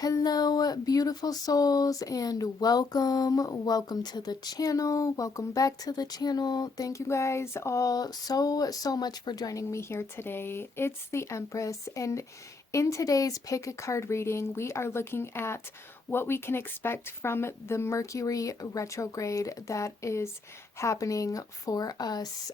Hello, beautiful souls, and welcome to the channel. Welcome back to the channel. Thank you guys all so much for joining me here today. It's the Empress, and in today's pick a card reading, we are looking at what we can expect from the Mercury retrograde that is happening for us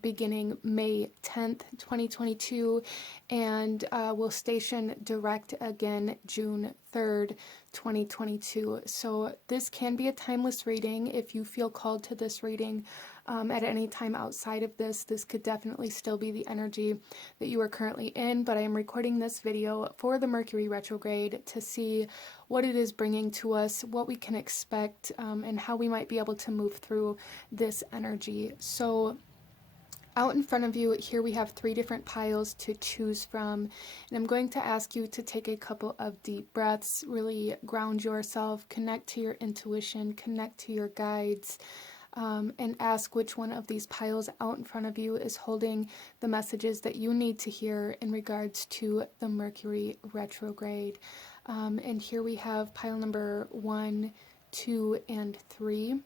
beginning May 10th, 2022, and will station direct again June 3rd, 2022. So this can be a timeless reading. If you feel called to this reading at any time outside of this could definitely still be the energy that you are currently in, but I am recording this video for the Mercury retrograde to see what it is bringing to us, what we can expect, and how we might be able to move through this energy. So out in front of you, here we have 3 different piles to choose from, and I'm going to ask you to take a couple of deep breaths, really ground yourself, connect to your intuition, connect to your guides, and ask which one of these piles out in front of you is holding the messages that you need to hear in regards to the Mercury retrograde. And here we have pile number 1, 2, and 3.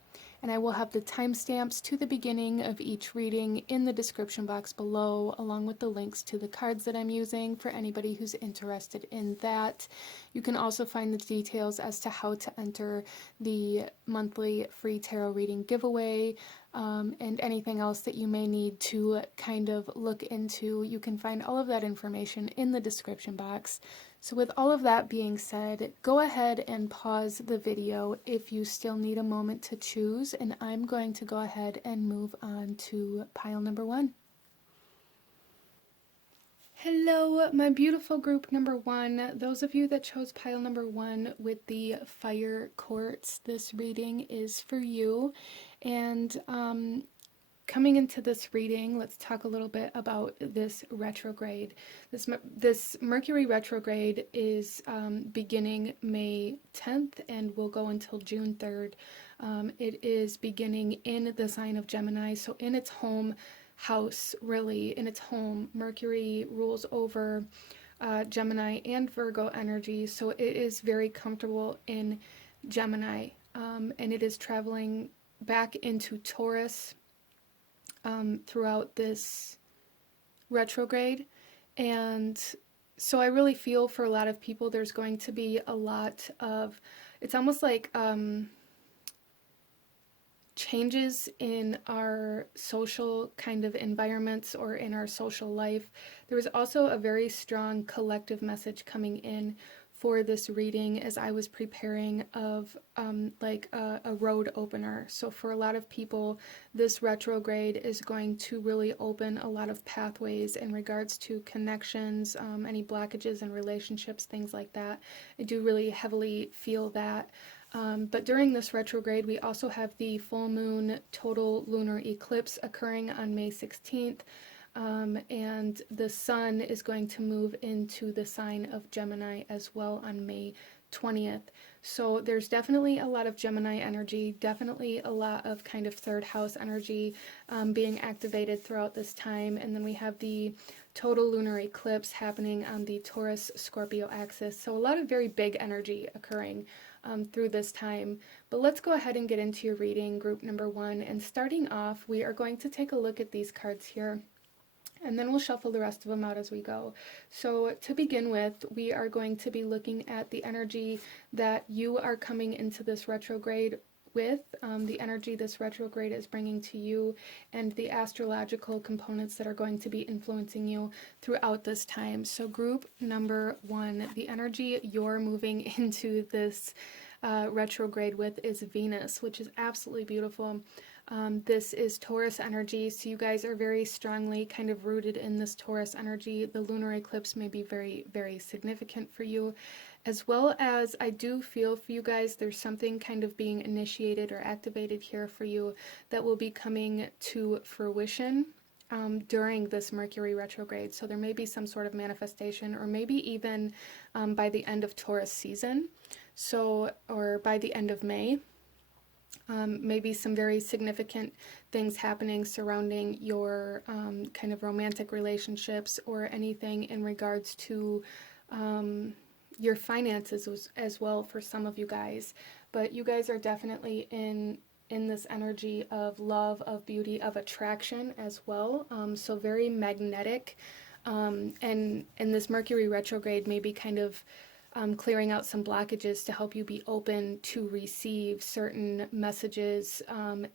And I will have the timestamps to the beginning of each reading in the description box below, along with the links to the cards that I'm using for anybody who's interested in that. You can also find the details as to how to enter the monthly free tarot reading giveaway, and anything else that you may need to kind of look into. You can find all of that information in the description box. So with all of that being said, go ahead and pause the video if you still need a moment to choose, and I'm going to go ahead and move on to pile number 1. Hello, my beautiful group number 1. Those of you that chose pile number 1 with the fire quartz, this reading is for you. And coming into this reading, let's talk a little bit about this retrograde. This Mercury retrograde is beginning May 10th and will go until June 3rd. It is beginning in the sign of Gemini, so in its home house, really, in its home. Mercury rules over Gemini and Virgo energy, so it is very comfortable in Gemini, and it is traveling back into Taurus throughout this retrograde. And so I really feel for a lot of people there's going to be a lot of, it's almost like changes in our social kind of environments or in our social life. There was also a very strong collective message coming in for this reading as I was preparing of like a road opener. So for a lot of people, this retrograde is going to really open a lot of pathways in regards to connections, any blockages in relationships, things like that. I do really heavily feel that. But during this retrograde, we also have the full moon total lunar eclipse occurring on May 16th. And the sun is going to move into the sign of Gemini as well on May 20th. So there's definitely a lot of Gemini energy, definitely a lot of kind of third house energy being activated throughout this time. And then we have the total lunar eclipse happening on the Taurus-Scorpio axis. So a lot of very big energy occurring through this time. But let's go ahead and get into your reading, group number 1. And starting off, we are going to take a look at these cards here, and then we'll shuffle the rest of them out as we go. So to begin with, we are going to be looking at the energy that you are coming into this retrograde with, the energy this retrograde is bringing to you, and the astrological components that are going to be influencing you throughout this time. So group number 1, the energy you're moving into this retrograde with is Venus, which is absolutely beautiful. This is Taurus energy, so you guys are very strongly kind of rooted in this Taurus energy. The lunar eclipse may be very, very significant for you, as well as I do feel for you guys there's something kind of being initiated or activated here for you that will be coming to fruition during this Mercury retrograde. So there may be some sort of manifestation, or maybe even by the end of Taurus season, so, or by the end of May. Maybe some very significant things happening surrounding your kind of romantic relationships, or anything in regards to your finances as well for some of you guys. But you guys are definitely in this energy of love, of beauty, of attraction as well. So very magnetic. And this Mercury retrograde may be kind of clearing out some blockages to help you be open to receive certain messages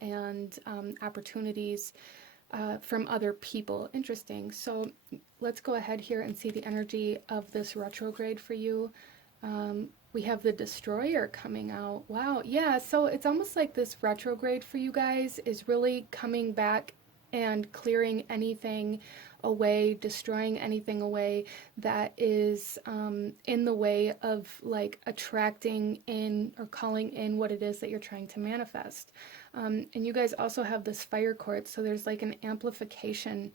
and opportunities from other people. Interesting. So let's go ahead here and see the energy of this retrograde for you. We have the Destroyer coming out. Wow. Yeah, so it's almost like this retrograde for you guys is really coming back and clearing anything away, destroying anything away that is in the way of like attracting in or calling in what it is that you're trying to manifest. And you guys also have this fire quartz, so there's like an amplification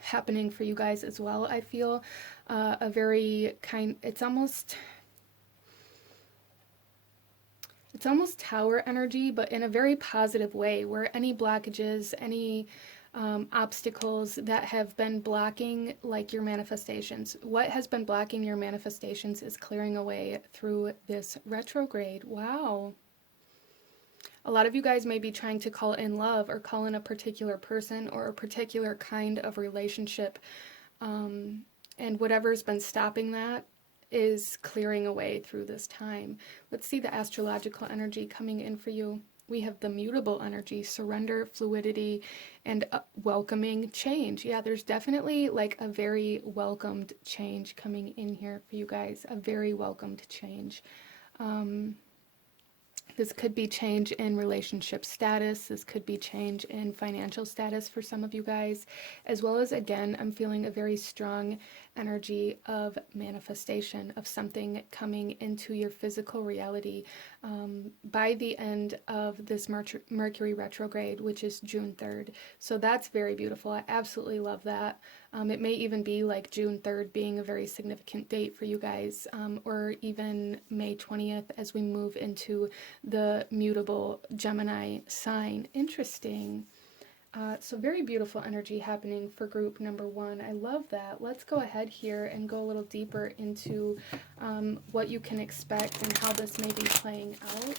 happening for you guys as well. I feel a very it's almost tower energy, but in a very positive way, where any blockages, any obstacles that have been blocking like your manifestations, what has been blocking your manifestations is clearing away through this retrograde. Wow. A lot of you guys may be trying to call in love or call in a particular person or a particular kind of relationship. And whatever's been stopping that is clearing away through this time. Let's see the astrological energy coming in for you. We have the mutable energy, surrender, fluidity, and welcoming change. Yeah, there's definitely like a very welcomed change coming in here for you guys, a very welcomed change. This could be change in relationship status. This could be change in financial status for some of you guys, as well as, again, I'm feeling a very strong energy of manifestation, of something coming into your physical reality by the end of this Mercury retrograde, which is June 3rd. So that's very beautiful. I absolutely love that. It may even be like June 3rd being a very significant date for you guys, or even May 20th as we move into the mutable Gemini sign. Interesting. So very beautiful energy happening for group number 1. I love that. Let's go ahead here and go a little deeper into what you can expect and how this may be playing out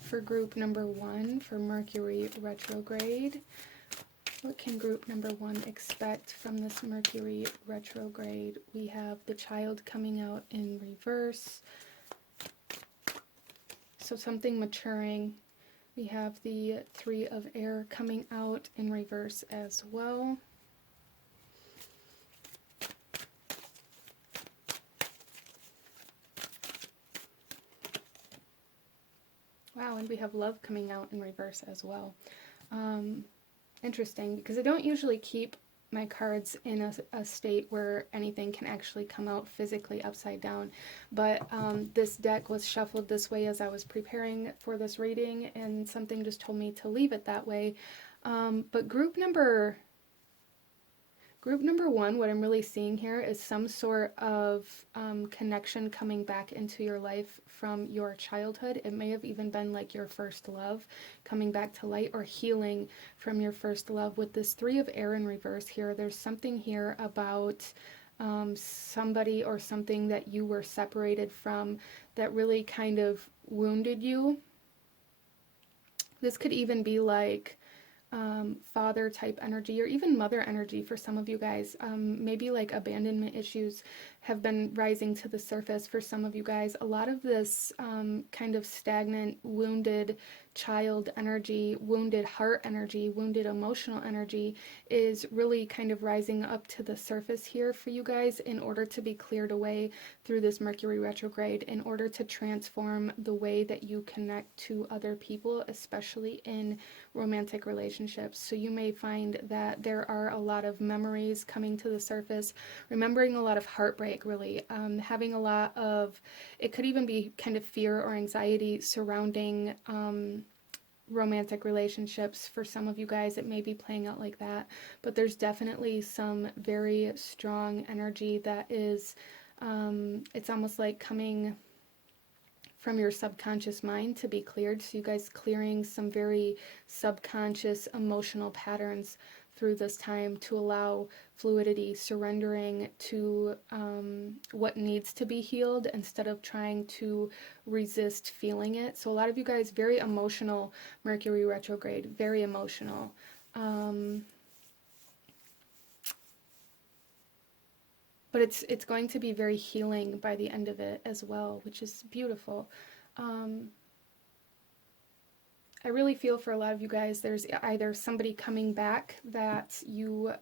for group number 1 for Mercury retrograde. What can group number 1 expect from this Mercury retrograde? We have the Child coming out in reverse. So something maturing. We have the 3 of Air coming out in reverse as well. Wow, and we have Love coming out in reverse as well. Interesting, because I don't usually keep my cards in a state where anything can actually come out physically upside down, but this deck was shuffled this way as I was preparing for this reading, and something just told me to leave it that way. But group number 1, what I'm really seeing here is some sort of connection coming back into your life from your childhood. It may have even been like your first love coming back to light, or healing from your first love. With this 3 of Air in reverse here, there's something here about somebody or something that you were separated from that really kind of wounded you. This could even be like father type energy, or even mother energy for some of you guys. Maybe like abandonment issues have been rising to the surface for some of you guys. A lot of this kind of stagnant, wounded child energy, wounded heart energy, wounded emotional energy is really kind of rising up to the surface here for you guys in order to be cleared away through this Mercury retrograde, in order to transform the way that you connect to other people, especially in romantic relationships. So you may find that there are a lot of memories coming to the surface, remembering a lot of heartbreak, really, having a lot of, it could even be kind of fear or anxiety surrounding romantic relationships. For some of you guys, it may be playing out like that, but there's definitely some very strong energy that is, it's almost like coming from your subconscious mind to be cleared. So you guys clearing some very subconscious emotional patterns through this time to allow fluidity, surrendering to what needs to be healed instead of trying to resist feeling it. So a lot of you guys, very emotional Mercury retrograde, very emotional. But it's going to be very healing by the end of it as well, which is beautiful. I really feel for a lot of you guys, there's either somebody coming back that you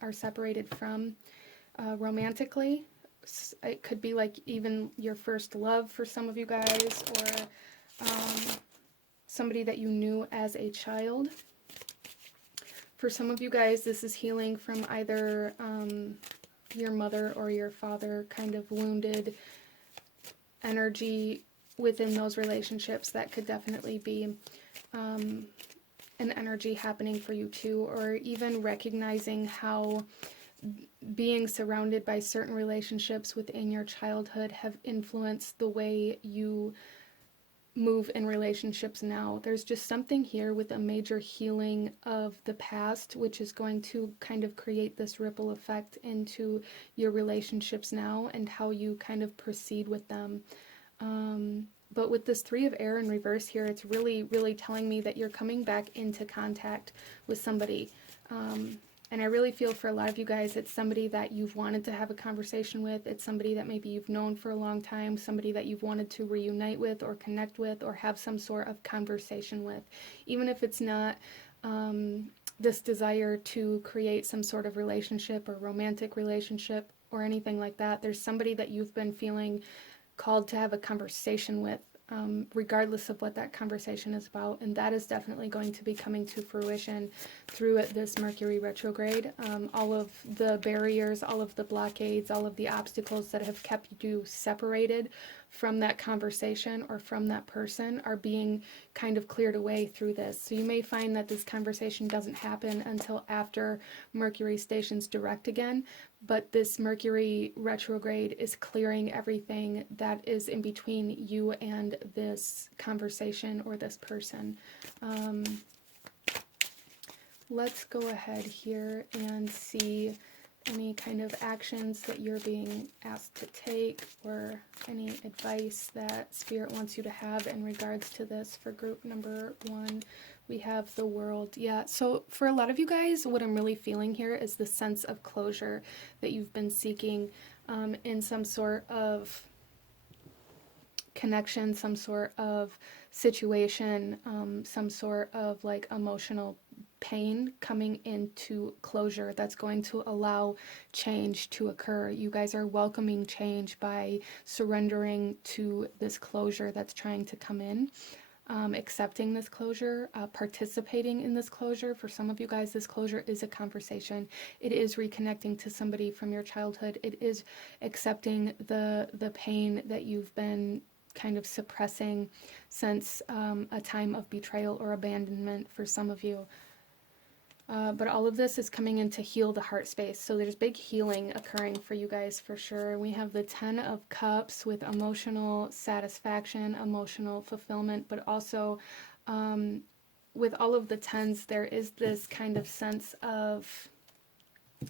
are separated from romantically. It could be like even your first love for some of you guys, or somebody that you knew as a child. For some of you guys, this is healing from either your mother or your father, kind of wounded energy within those relationships. That could definitely be an energy happening for you too, or even recognizing how being surrounded by certain relationships within your childhood have influenced the way you move in relationships now. There's just something here with a major healing of the past, which is going to kind of create this ripple effect into your relationships now and how you kind of proceed with them. But with this Three of Air in reverse here, it's really, really telling me that you're coming back into contact with somebody. And I really feel for a lot of you guys, it's somebody that you've wanted to have a conversation with. It's somebody that maybe you've known for a long time, somebody that you've wanted to reunite with or connect with or have some sort of conversation with. Even if it's not this desire to create some sort of relationship or romantic relationship or anything like that, there's somebody that you've been feeling called to have a conversation with, regardless of what that conversation is about, and that is definitely going to be coming to fruition through this Mercury retrograde. All of the barriers, all of the blockades, all of the obstacles that have kept you separated from that conversation or from that person are being kind of cleared away through this. So you may find that this conversation doesn't happen until after Mercury stations direct again, but this Mercury retrograde is clearing everything that is in between you and this conversation or this person. Let's go ahead here and see any kind of actions that you're being asked to take or any advice that Spirit wants you to have in regards to this. For group number 1, we have the World. Yeah, so for a lot of you guys, what I'm really feeling here is the sense of closure that you've been seeking in some sort of connection, some sort of situation, some sort of like emotional pain coming into closure that's going to allow change to occur. You guys are welcoming change by surrendering to this closure that's trying to come in, accepting this closure, participating in this closure. For some of you guys, this closure is a conversation. It is reconnecting to somebody from your childhood. It is accepting the pain that you've been kind of suppressing since a time of betrayal or abandonment for some of you. But all of this is coming in to heal the heart space. So there's big healing occurring for you guys for sure. We have the 10 of Cups with emotional satisfaction, emotional fulfillment, but also with all of the 10s, there is this kind of sense of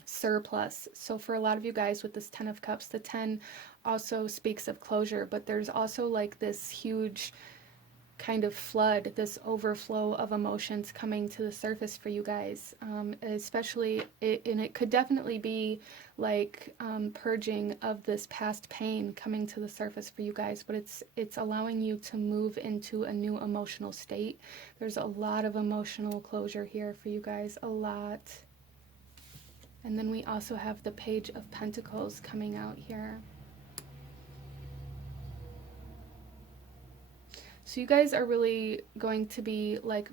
surplus. So for a lot of you guys with this 10 of Cups, the 10 also speaks of closure, but there's also like this huge kind of flood, this overflow of emotions coming to the surface for you guys, especially, and it could definitely be like purging of this past pain coming to the surface for you guys, but it's allowing you to move into a new emotional state. There's a lot of emotional closure here for you guys, a lot. And then we also have the Page of Pentacles coming out here. So you guys are really going to be like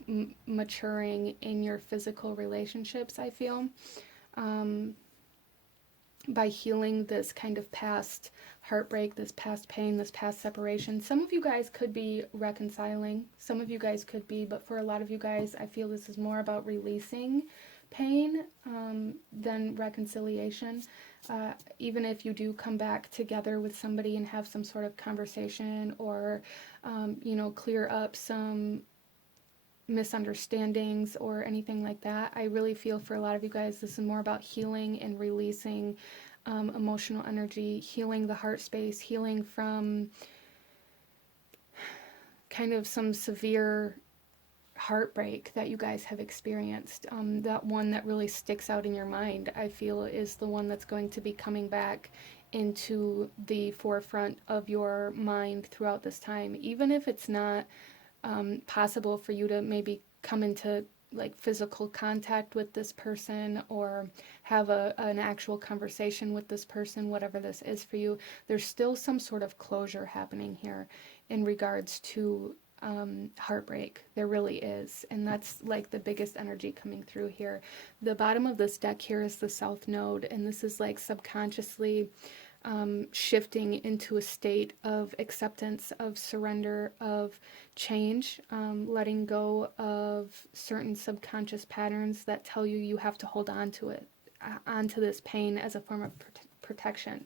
maturing in your physical relationships, I feel, by healing this kind of past heartbreak, this past pain, this past separation. Some of you guys could be reconciling, some of you guys could be, but for a lot of you guys, I feel this is more about releasing pain than reconciliation. Even if you do come back together with somebody and have some sort of conversation or, you know, clear up some misunderstandings or anything like that. I really feel for a lot of you guys, this is more about healing and releasing emotional energy, healing the heart space, healing from kind of some severe heartbreak that you guys have experienced. That one that really sticks out in your mind, I feel, is the one that's going to be coming back into the forefront of your mind throughout this time. Even if it's not possible for you to maybe come into like physical contact with this person or have an actual conversation with this person, whatever this is for you, there's still some sort of closure happening here in regards to heartbreak. There really is. And that's like the biggest energy coming through here. The bottom of this deck here is the South Node, and this is like subconsciously shifting into a state of acceptance, of surrender, of change, letting go of certain subconscious patterns that tell you you have to hold on to it, onto this pain as a form of protection.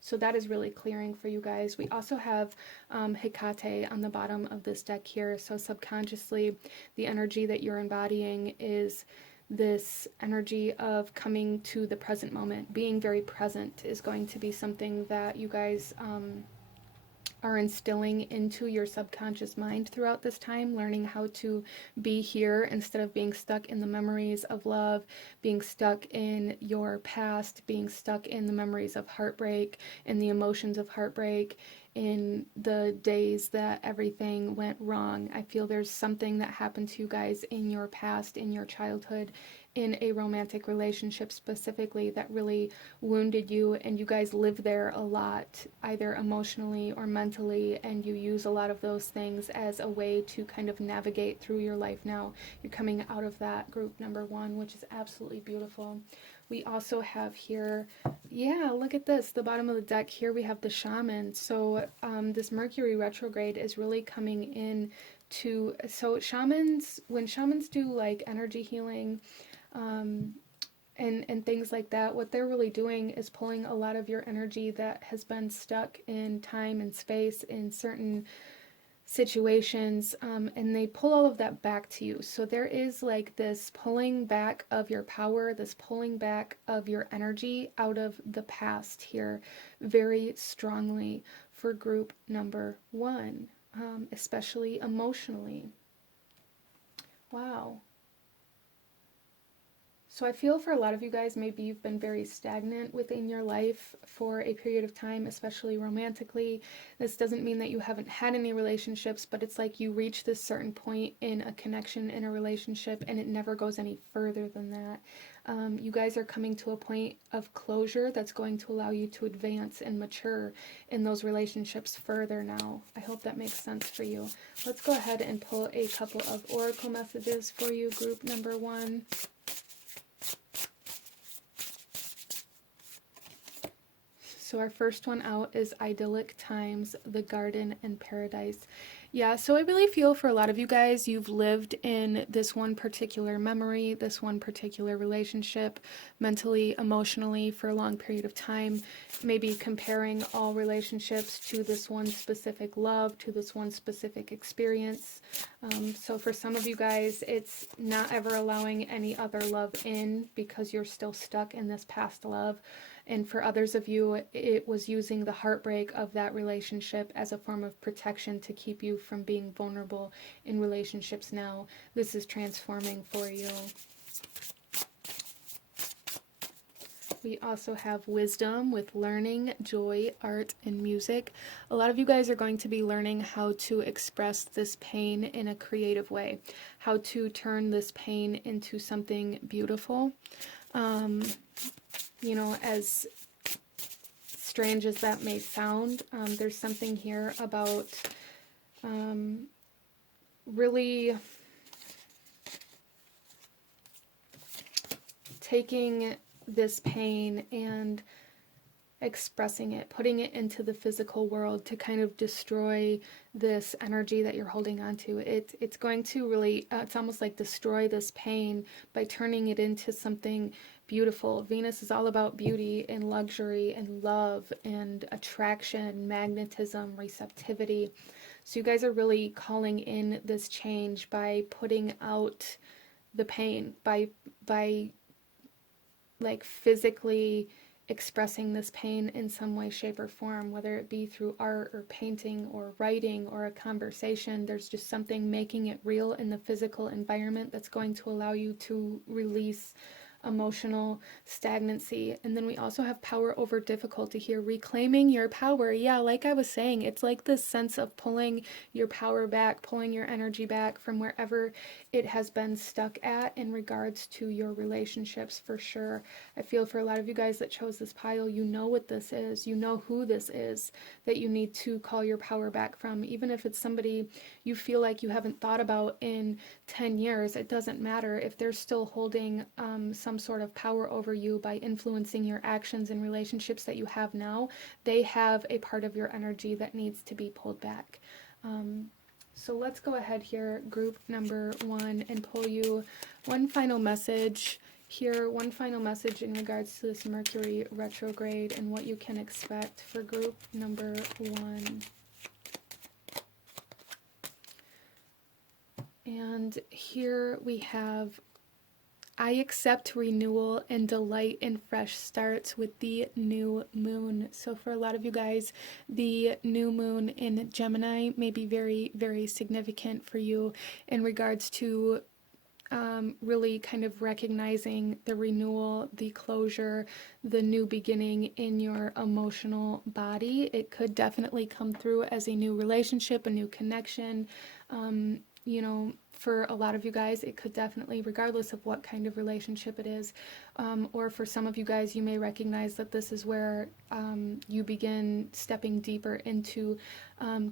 So that is really clearing for you guys. We also have Hecate on the bottom of this deck here. So subconsciously, the energy that you're embodying is this energy of coming to the present moment. Being very present is going to be something that you guys are instilling into your subconscious mind throughout this time, learning how to be here instead of being stuck in the memories of love, being stuck in your past, being stuck in the memories of heartbreak and the emotions of heartbreak, in the days that everything went wrong. I feel there's something that happened to you guys in your past, in your childhood, in a romantic relationship specifically, that really wounded you, and you guys live there a lot, either emotionally or mentally, and you use a lot of those things as a way to kind of navigate through your life now. You're coming out of that, group number one, which is absolutely beautiful. We also have here, yeah, look at this, the bottom of the deck here, we have the shaman. So this Mercury retrograde is really coming in to, so shamans, when shamans do like energy healing, and things like that, what they're really doing is pulling a lot of your energy that has been stuck in time and space in certain situations, and they pull all of that back to you. So there is like this pulling back of your power, this pulling back of your energy out of the past here very strongly for group number one, especially emotionally. Wow. So I feel for a lot of you guys, maybe you've been very stagnant within your life for a period of time, especially romantically. This doesn't mean that you haven't had any relationships, but it's like you reach this certain point in a connection, in a relationship, and it never goes any further than that. You guys are coming to a point of closure that's going to allow you to advance and mature in those relationships further now. I hope that makes sense for you. Let's go ahead and pull a couple of oracle messages for you, group number one. So our first one out is Idyllic Times, the Garden and Paradise. Yeah, so I really feel for a lot of you guys, you've lived in this one particular memory, this one particular relationship, mentally, emotionally, for a long period of time, maybe comparing all relationships to this one specific love, to this one specific experience. So for some of you guys, it's not ever allowing any other love in because you're still stuck in this past love. And for others of you, it was using the heartbreak of that relationship as a form of protection to keep you from being vulnerable in relationships now. This is transforming for you. We also have Wisdom with learning, joy, art, and music. A lot of you guys are going to be learning how to express this pain in a creative way, how to turn this pain into something beautiful. You know, as strange as that may sound, there's something here about really taking this pain and expressing it, putting it into the physical world to kind of destroy this energy that you're holding on to. It's going to really, it's almost like destroy this pain by turning it into something beautiful. Venus is all about beauty and luxury and love and attraction, magnetism, receptivity. So you guys are really calling in this change by putting out the pain, by like physically expressing this pain in some way, shape, or form, whether it be through art or painting or writing or a conversation. There's just something making it real in the physical environment that's going to allow you to release emotional stagnancy. And then we also have power over difficulty here, reclaiming your power. Yeah, like I was saying, it's like this sense of pulling your power back, pulling your energy back from wherever it has been stuck at in regards to your relationships, for sure. I feel for a lot of you guys that chose this pile, you know what this is, you know who this is that you need to call your power back from. Even if it's somebody you feel like you haven't thought about in 10 years, it doesn't matter. If they're still holding some sort of power over you by influencing your actions and relationships that you have now, they have a part of your energy that needs to be pulled back. So let's go ahead here, group number 1, and pull you one final message here, one final message in regards to this Mercury retrograde and what you can expect for group number 1. And here we have, I accept renewal and delight in fresh starts with the new moon. So for a lot of you guys, the new moon in Gemini may be very, very significant for you in regards to really kind of recognizing the renewal, the closure, the new beginning in your emotional body. It could definitely come through as a new relationship, a new connection. You know, for a lot of you guys, it could definitely, regardless of what kind of relationship it is, or for some of you guys, you may recognize that this is where you begin stepping deeper into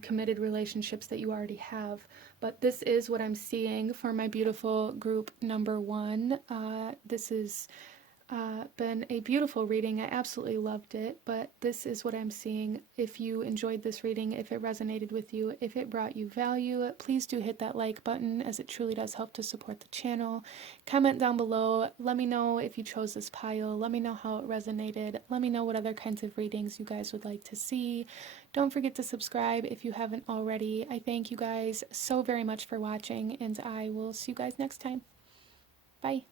committed relationships that you already have. But this is what I'm seeing for my beautiful group number 1. This has been a beautiful reading. I absolutely loved it, but this is what I'm seeing. If you enjoyed this reading, if it resonated with you, if it brought you value, please do hit that like button, as it truly does help to support the channel. Comment down below. Let me know if you chose this pile. Let me know how it resonated. Let me know what other kinds of readings you guys would like to see. Don't forget to subscribe if you haven't already. I thank you guys so very much for watching, and I will see you guys next time. Bye.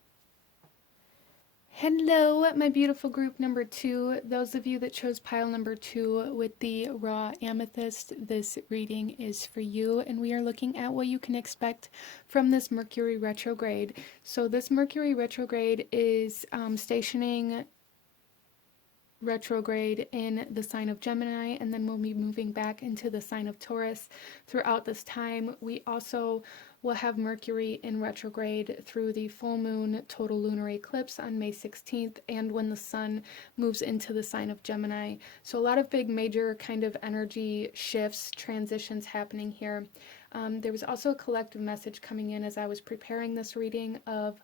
Hello, my beautiful group number 2. Those of you that chose pile number 2 with the raw amethyst, this reading is for you, and we are looking at what you can expect from this Mercury retrograde. So this Mercury retrograde is stationing retrograde in the sign of Gemini, and then we'll be moving back into the sign of Taurus throughout this time. We also will have Mercury in retrograde through the full moon total lunar eclipse on May 16th and when the sun moves into the sign of Gemini. So a lot of big major kind of energy shifts, transitions happening here. There was also a collective message coming in as I was preparing this reading of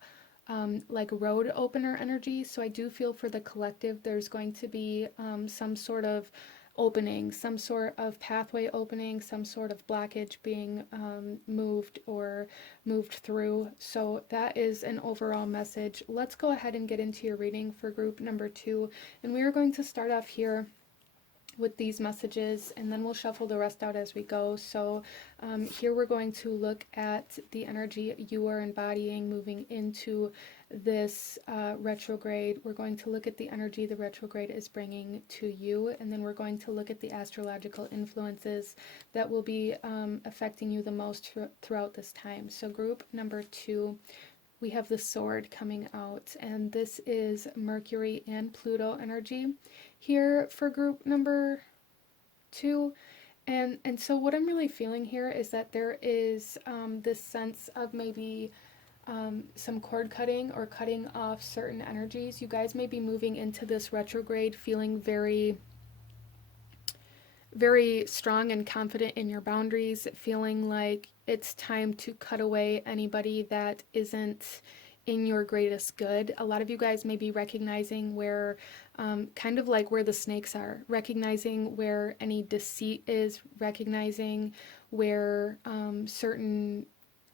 like road opener energy. So I do feel for the collective there's going to be some sort of opening, some sort of pathway opening, some sort of blockage being moved or moved through. So that is an overall message. Let's go ahead and get into your reading for group number 2, and we are going to start off here with these messages, and then we'll shuffle the rest out as we go. So here we're going to look at the energy you are embodying moving into this retrograde. We're going to look at the energy the retrograde is bringing to you, and then we're going to look at the astrological influences that will be affecting you the most throughout this time. So group number 2, we have the sword coming out, and this is Mercury and Pluto energy here for group number 2. And so what I'm really feeling here is that there is this sense of maybe some cord cutting or cutting off certain energies. You guys may be moving into this retrograde feeling very, very strong and confident in your boundaries, feeling like it's time to cut away anybody that isn't in your greatest good. A lot of you guys may be recognizing where, kind of like where the snakes are, recognizing where any deceit is, recognizing where certain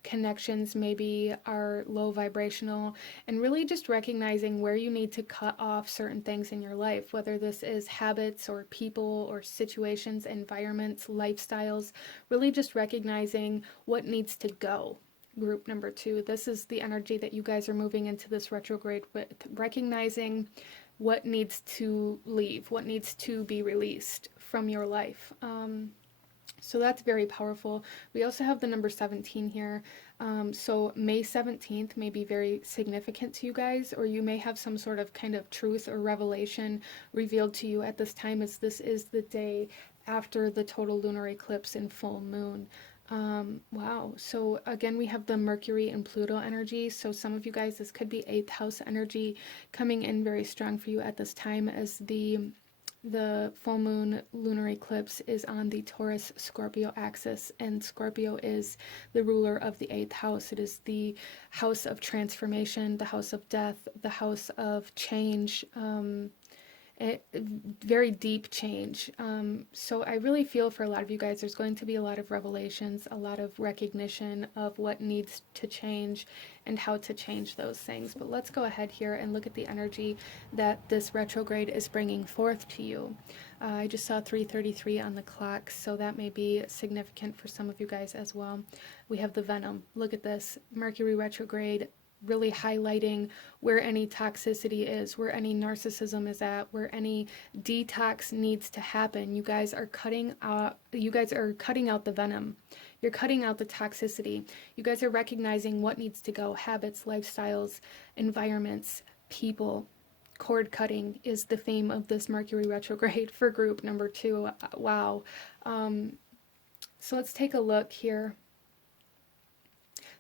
connections maybe are low vibrational, and really just recognizing where you need to cut off certain things in your life, whether this is habits or people or situations, environments, lifestyles, really just recognizing what needs to go. Group number 2, this is the energy that you guys are moving into this retrograde with, recognizing what needs to leave, what needs to be released from your life. So that's very powerful. We also have the number 17 here. So May 17th may be very significant to you guys, or you may have some sort of kind of truth or revelation revealed to you at this time, as this is the day after the total lunar eclipse and full moon. Wow. So again, we have the Mercury and Pluto energy. So some of you guys, this could be 8th house energy coming in very strong for you at this time, as the full moon lunar eclipse is on the Taurus Scorpio axis, and Scorpio is the ruler of the 8th house. It is the house of transformation, the house of death, the house of change, very deep change. So I really feel for a lot of you guys, there's going to be a lot of revelations, a lot of recognition of what needs to change and how to change those things. But let's go ahead here and look at the energy that this retrograde is bringing forth to you. I just saw 3:33 on the clock, so that may be significant for some of you guys as well. We have the Venom. Look at this. Mercury retrograde really highlighting where any toxicity is, where any narcissism is at, where any detox needs to happen. You guys are cutting out the venom. You're cutting out the toxicity. You guys are recognizing what needs to go. Habits, lifestyles, environments, people. Cord cutting is the theme of this Mercury retrograde for group number 2. Wow. So let's take a look here.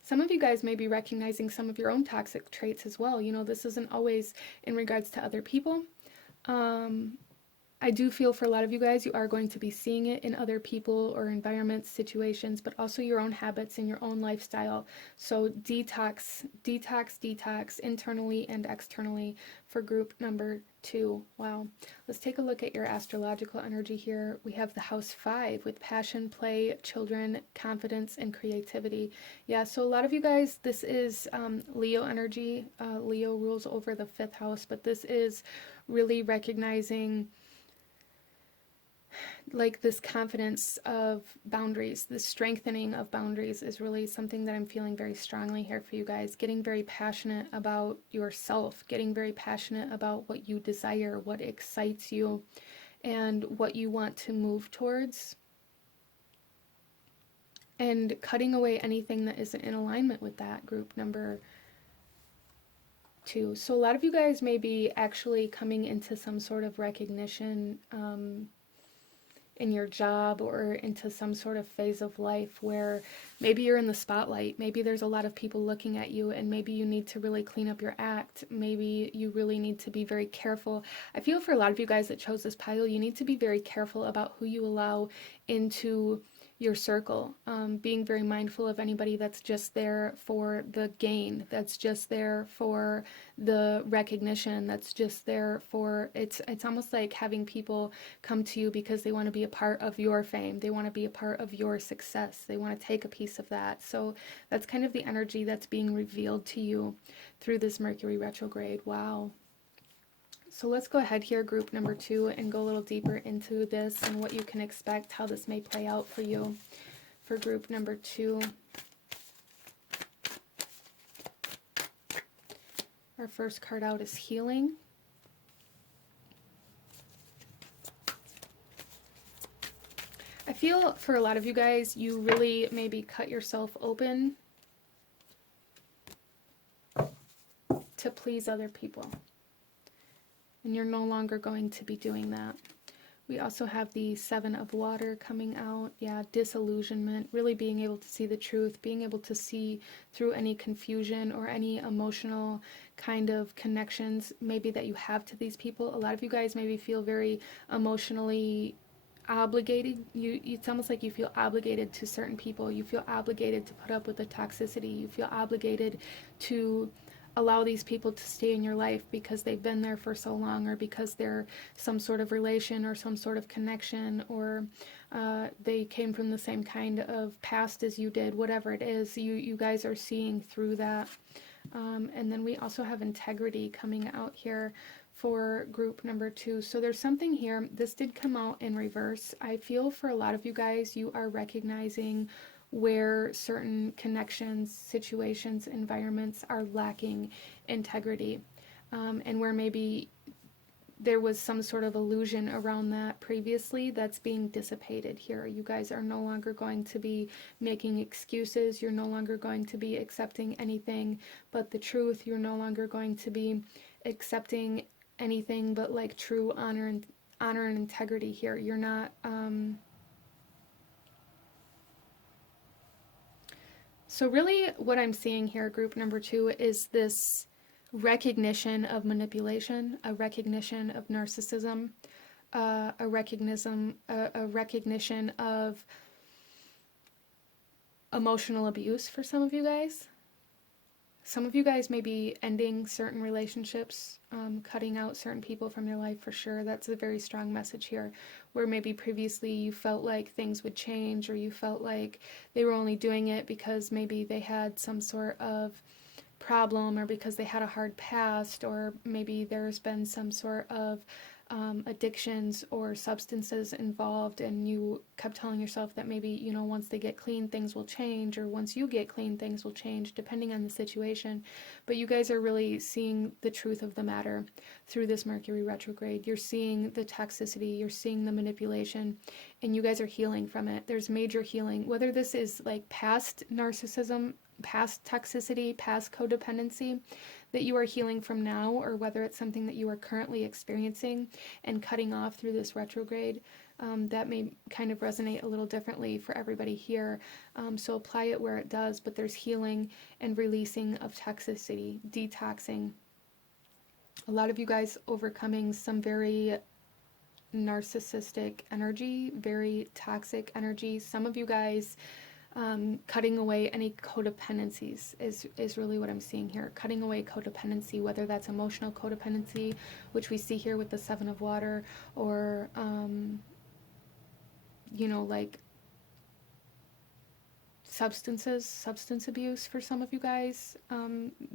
Some of you guys may be recognizing some of your own toxic traits as well. You know, this isn't always in regards to other people. I do feel for a lot of you guys, you are going to be seeing it in other people or environments, situations, but also your own habits and your own lifestyle. So detox, internally and externally for group number 2. Wow. Let's take a look at your astrological energy here. We have the house 5 with passion, play, children, confidence, and creativity. Yeah, so a lot of you guys, this is Leo energy. Leo rules over the 5th house, but this is really recognizing like this confidence of boundaries, this strengthening of boundaries is really something that I'm feeling very strongly here for you guys. Getting very passionate about yourself, getting very passionate about what you desire, what excites you, and what you want to move towards. And cutting away anything that isn't in alignment with that, group number 2. So a lot of you guys may be actually coming into some sort of recognition in your job or into some sort of phase of life where maybe you're in the spotlight, maybe there's a lot of people looking at you, and maybe you need to really clean up your act. Maybe you really need to be very careful. I feel for a lot of you guys that chose this pile, you need to be very careful about who you allow into your circle, being very mindful of anybody that's just there for the gain, that's just there for the recognition, that's just there for, it's almost like having people come to you because they want to be a part of your fame, they want to be a part of your success, they want to take a piece of that. So that's kind of the energy that's being revealed to you through this Mercury retrograde. Wow. So let's go ahead here, group number 2, and go a little deeper into this and what you can expect, how this may play out for you for group number 2. Our first card out is healing. I feel for a lot of you guys, you really maybe cut yourself open to please other people. And you're no longer going to be doing that. We also have the 7 of water coming out. Yeah, disillusionment, really being able to see the truth, being able to see through any confusion or any emotional kind of connections maybe that you have to these people. A lot of you guys maybe feel very emotionally obligated. It's almost like you feel obligated to certain people. You feel obligated to put up with the toxicity. You feel obligated to allow these people to stay in your life because they've been there for so long, or because they're some sort of relation or some sort of connection, or They came from the same kind of past as you did, whatever it is, you guys are seeing through that. And then we also have integrity coming out here for group number 2. So there's something here. This did come out in reverse. I feel for a lot of you guys, you are recognizing where certain connections, situations, environments are lacking integrity, and where maybe there was some sort of illusion around that previously that's being dissipated here. You guys are no longer going to be making excuses. You're no longer going to be accepting anything but the truth. You're no longer going to be accepting anything but like true honor and integrity here. You're not so really what I'm seeing here, group number 2, is this recognition of manipulation, a recognition of narcissism, a recognition of emotional abuse for some of you guys. Some of you guys may be ending certain relationships, cutting out certain people from your life for sure. That's a very strong message here, where maybe previously you felt like things would change, or you felt like they were only doing it because maybe they had some sort of problem, or because they had a hard past, or maybe there's been some sort of addictions or substances involved, and you kept telling yourself that maybe, you know, once they get clean things will change, or once you get clean things will change, depending on the situation. But you guys are really seeing the truth of the matter through this Mercury retrograde. You're seeing the toxicity, you're seeing the manipulation, and you guys are healing from it. There's major healing, whether this is like past narcissism, past toxicity, past codependency that you are healing from now, or whether it's something that you are currently experiencing and cutting off through this retrograde. That may kind of resonate a little differently for everybody here, so apply it where it does. But there's healing and releasing of toxicity, detoxing. A lot of you guys overcoming some very narcissistic energy, very toxic energy. Some of you guys cutting away any codependencies is really what I'm seeing here. Cutting away codependency, whether that's emotional codependency, which we see here with the 7 of water, or, you know, like substance abuse for some of you guys.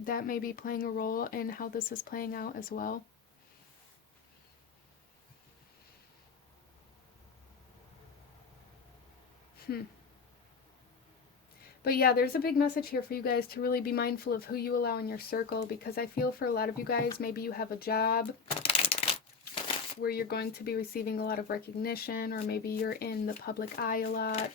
That may be playing a role in how this is playing out as well. But yeah, there's a big message here for you guys to really be mindful of who you allow in your circle, because I feel for a lot of you guys, maybe you have a job where you're going to be receiving a lot of recognition, or maybe you're in the public eye a lot,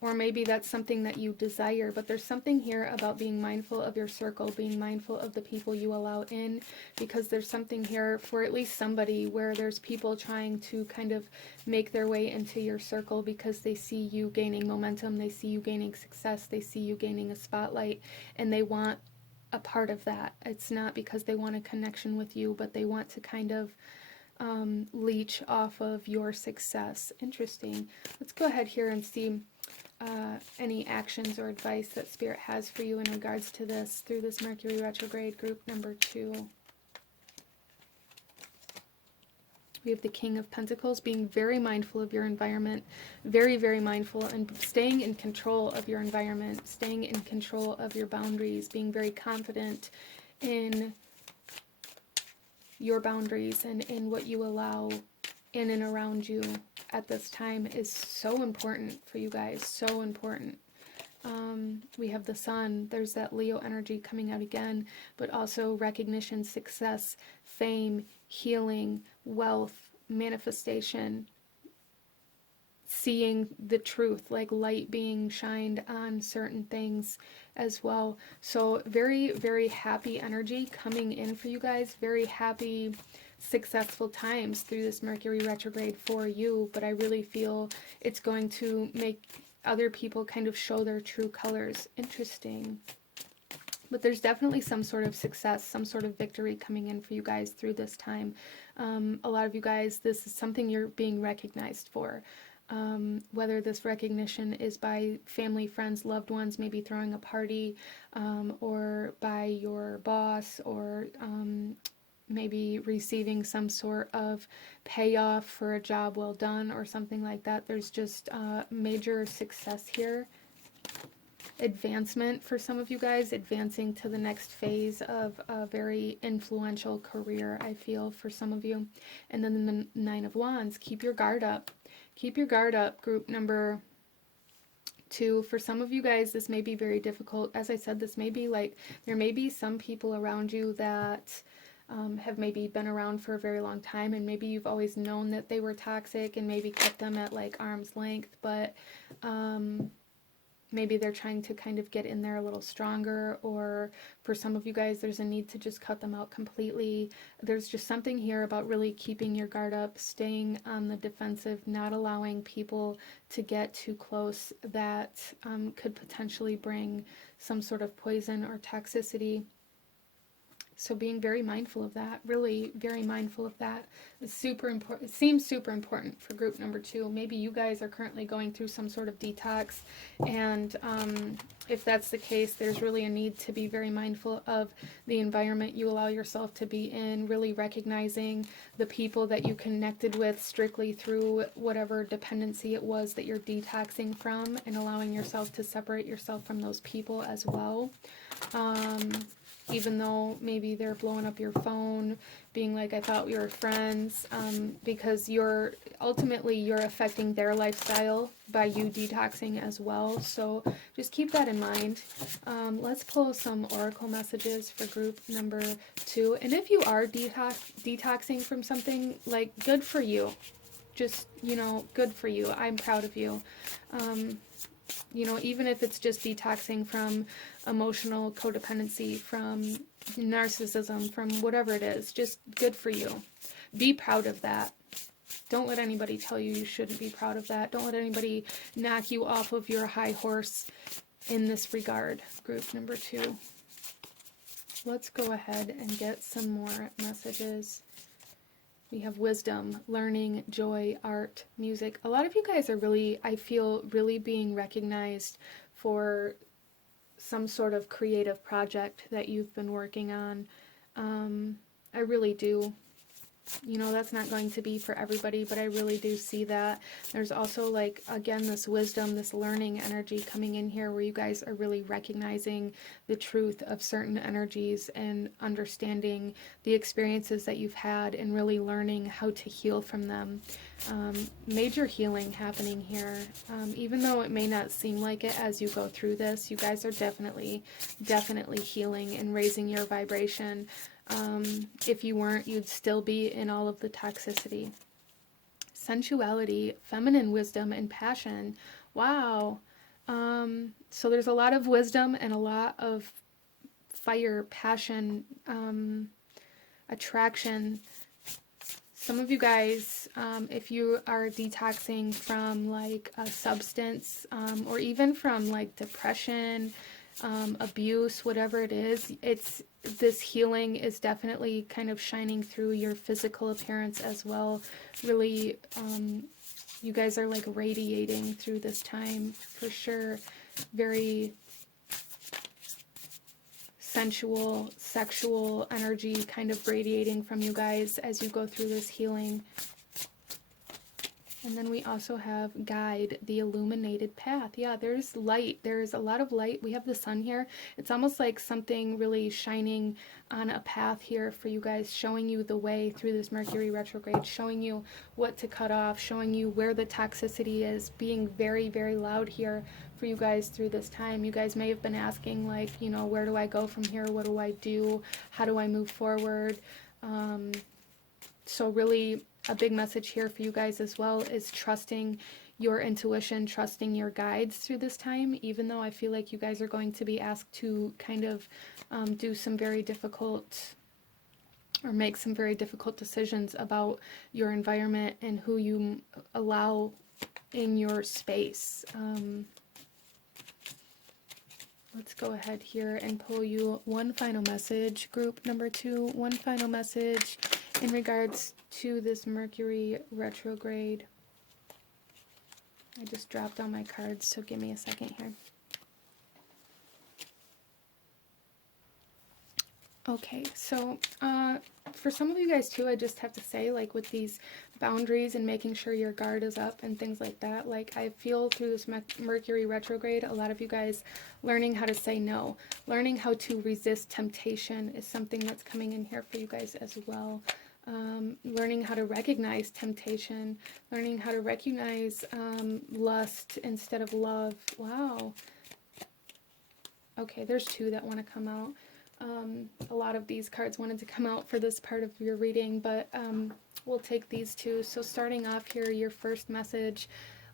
or maybe that's something that you desire. But there's something here about being mindful of your circle, being mindful of the people you allow in, because there's something here for at least somebody where there's people trying to kind of make their way into your circle because they see you gaining momentum, they see you gaining success, they see you gaining a spotlight, and they want a part of that. It's not because they want a connection with you, but they want to kind of leech off of your success. Interesting. Let's go ahead here and see any actions or advice that Spirit has for you in regards to this through this Mercury retrograde, group number 2. We have the King of Pentacles, being very mindful of your environment, very, very mindful, and staying in control of your environment, staying in control of your boundaries, being very confident in your boundaries and in what you allow in and around you at this time is so important for you guys, so important. We have the Sun. There's that Leo energy coming out again, but also recognition, success, fame, healing, wealth, manifestation, seeing the truth, like light being shined on certain things as well. So very, very happy energy coming in for you guys. Very happy, successful times through this Mercury retrograde for you. But I really feel it's going to make other people kind of show their true colors. Interesting. But there's definitely some sort of success, some sort of victory coming in for you guys through this time. A lot of you guys, this is something you're being recognized for. Whether this recognition is by family, friends, loved ones, maybe throwing a party, or by your boss, or maybe receiving some sort of payoff for a job well done or something like that. There's just major success here. Advancement for some of you guys, advancing to the next phase of a very influential career, I feel, for some of you. And then the Nine of Wands, keep your guard up. Keep your guard up, group number 2. For some of you guys, this may be very difficult. As I said, this may be like, there may be some people around you that have maybe been around for a very long time, and maybe you've always known that they were toxic and maybe kept them at like arm's length, but maybe they're trying to kind of get in there a little stronger, or for some of you guys, there's a need to just cut them out completely. There's just something here about really keeping your guard up, staying on the defensive, not allowing people to get too close that could potentially bring some sort of poison or toxicity. So being very mindful of that, really very mindful of that is super important. It seems super important for group number 2. Maybe you guys are currently going through some sort of detox, and if that's the case, there's really a need to be very mindful of the environment you allow yourself to be in, really recognizing the people that you connected with strictly through whatever dependency it was that you're detoxing from, and allowing yourself to separate yourself from those people as well. Even though maybe they're blowing up your phone, being like, I thought we were friends, because ultimately you're affecting their lifestyle by you detoxing as well. So just keep that in mind. Let's pull some oracle messages for group number 2. And if you are detoxing from something, like, good for you. Just, good for you. I'm proud of you. Even if it's just detoxing from emotional codependency, from narcissism, from whatever it is, just good for you. Be proud of that. Don't let anybody tell you you shouldn't be proud of that. Don't let anybody knock you off of your high horse in this regard, group number 2. Let's go ahead and get some more messages. We have wisdom, learning, joy, art, music. A lot of you guys are really, I feel, really being recognized for some sort of creative project that you've been working on. I really do. That's not going to be for everybody, but I really do see that. There's also, like, again, this wisdom, this learning energy coming in here, where you guys are really recognizing the truth of certain energies and understanding the experiences that you've had and really learning how to heal from them. Major healing happening here. Even though it may not seem like it as you go through this, you guys are definitely healing and raising your vibration. If you weren't, you'd still be in all of the toxicity. Sensuality, feminine wisdom, and passion. Wow. So there's a lot of wisdom and a lot of fire, passion, attraction. Some of you guys, if you are detoxing from like a substance, or even from like depression, abuse, whatever it is, this healing is definitely kind of shining through your physical appearance as well. Really, you guys are like radiating through this time for sure. Very sensual, sexual energy kind of radiating from you guys as you go through this healing. And then we also have guide, the illuminated path. Yeah, there's light. There's a lot of light. We have the sun here. It's almost like something really shining on a path here for you guys, showing you the way through this Mercury retrograde, showing you what to cut off, showing you where the toxicity is, being very, very loud here for you guys through this time. You guys may have been asking, like, where do I go from here? What do I do? How do I move forward? So really, a big message here for you guys as well is trusting your intuition, trusting your guides through this time, even though I feel like you guys are going to be asked to kind of do some very difficult, or make some very difficult decisions about your environment and who you allow in your space. Let's go ahead here and pull you one final message, group number 2, one final message in regards to this Mercury retrograde. I just dropped all my cards, so give me a second here. Okay, so for some of you guys too, I just have to say, like with these boundaries and making sure your guard is up and things like that, like I feel through this Mercury retrograde, a lot of you guys learning how to say no, learning how to resist temptation is something that's coming in here for you guys as well. Learning how to recognize temptation, learning how to recognize lust instead of love. Wow. Okay, there's two that want to come out. A lot of these cards wanted to come out for this part of your reading, but we'll take these two. So starting off here, your first message,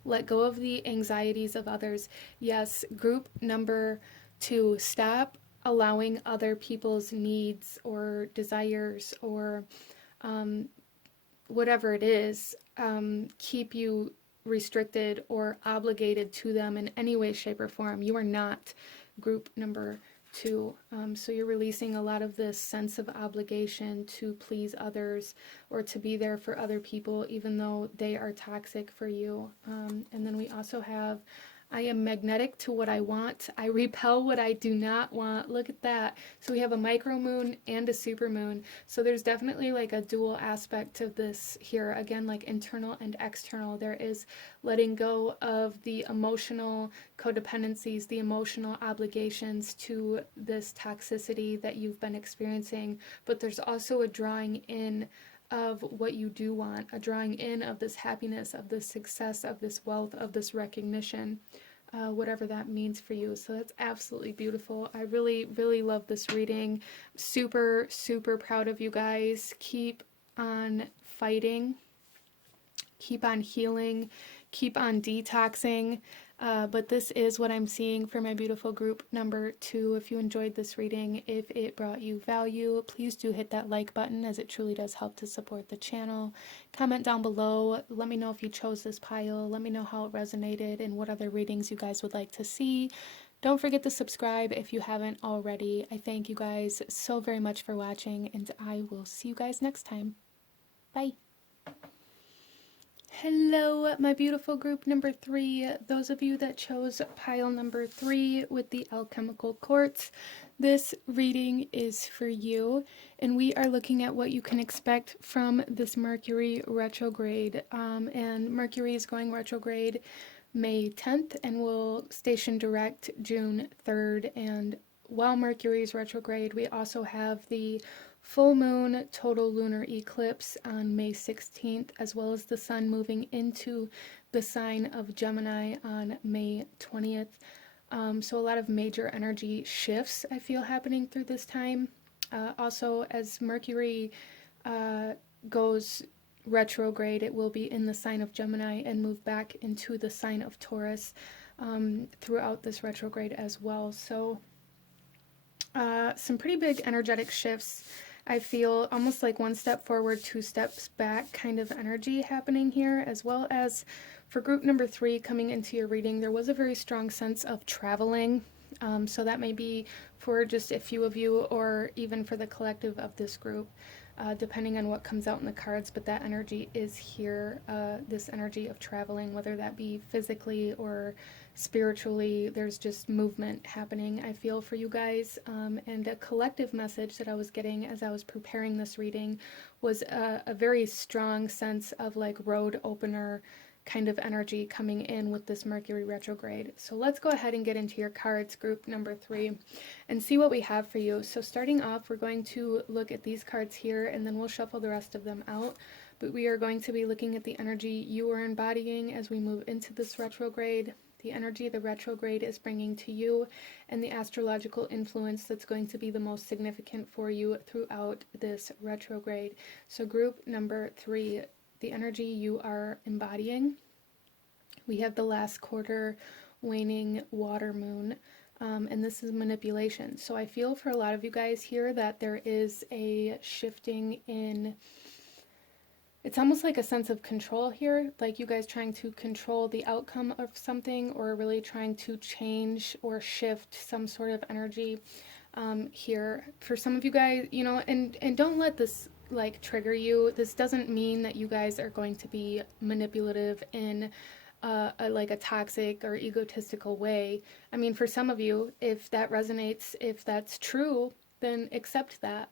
let go of the anxieties of others. Yes, group number 2, stop allowing other people's needs or desires or whatever it is keep you restricted or obligated to them in any way, shape, or form. You are not group number 2. So you're releasing a lot of this sense of obligation to please others or to be there for other people, even though they are toxic for you. And then we also have, I am magnetic to what I want. I repel what I do not want. Look at that. So we have a micro moon and a super moon. So there's definitely like a dual aspect of this here. Again, like internal and external. There is letting go of the emotional codependencies, the emotional obligations to this toxicity that you've been experiencing. But there's also a drawing in of what you do want, a drawing in of this happiness, of this success, of this wealth, of this recognition, whatever that means for you. So that's absolutely beautiful. I really, really love this reading. Super, super proud of you guys. Keep on fighting. Keep on healing. Keep on detoxing. But this is what I'm seeing for my beautiful group number 2. If you enjoyed this reading, if it brought you value, please do hit that like button, as it truly does help to support the channel. Comment down below. Let me know if you chose this pile. Let me know how it resonated and what other readings you guys would like to see. Don't forget to subscribe if you haven't already. I thank you guys so very much for watching, and I will see you guys next time. Bye. Hello, my beautiful group number 3. Those of you that chose pile number 3 with the alchemical quartz, this reading is for you, and we are looking at what you can expect from this Mercury retrograde. And Mercury is going retrograde May 10th and will station direct June 3rd. And while Mercury is retrograde, we also have the full moon total lunar eclipse on May 16th, as well as the sun moving into the sign of Gemini on May 20th. So a lot of major energy shifts I feel happening through this time. Also, as Mercury goes retrograde, it will be in the sign of Gemini and move back into the sign of Taurus throughout this retrograde as well. So some pretty big energetic shifts. I feel almost like one step forward, two steps back kind of energy happening here, as well as for group number 3 coming into your reading, there was a very strong sense of traveling. So that may be for just a few of you or even for the collective of this group, depending on what comes out in the cards. But that energy is here, this energy of traveling, whether that be physically or spiritually. There's just movement happening, I feel, for you guys. And a collective message that I was getting as I was preparing this reading was a very strong sense of like road opener kind of energy coming in with this Mercury retrograde. So let's go ahead and get into your cards, group number 3, and see what we have for you. So starting off, we're going to look at these cards here, and then we'll shuffle the rest of them out. But we are going to be looking at the energy you are embodying as we move into this retrograde, the energy the retrograde is bringing to you, and the astrological influence that's going to be the most significant for you throughout this retrograde. So group number 3, the energy you are embodying. We have the last quarter waning water moon, and this is manipulation. So I feel for a lot of you guys here that there is a shifting in, it's almost like a sense of control here, like you guys trying to control the outcome of something, or really trying to change or shift some sort of energy here. For some of you guys, you know, and don't let this like trigger you. This doesn't mean that you guys are going to be manipulative in like a toxic or egotistical way. I mean, for some of you, if that resonates, if that's true, then accept that.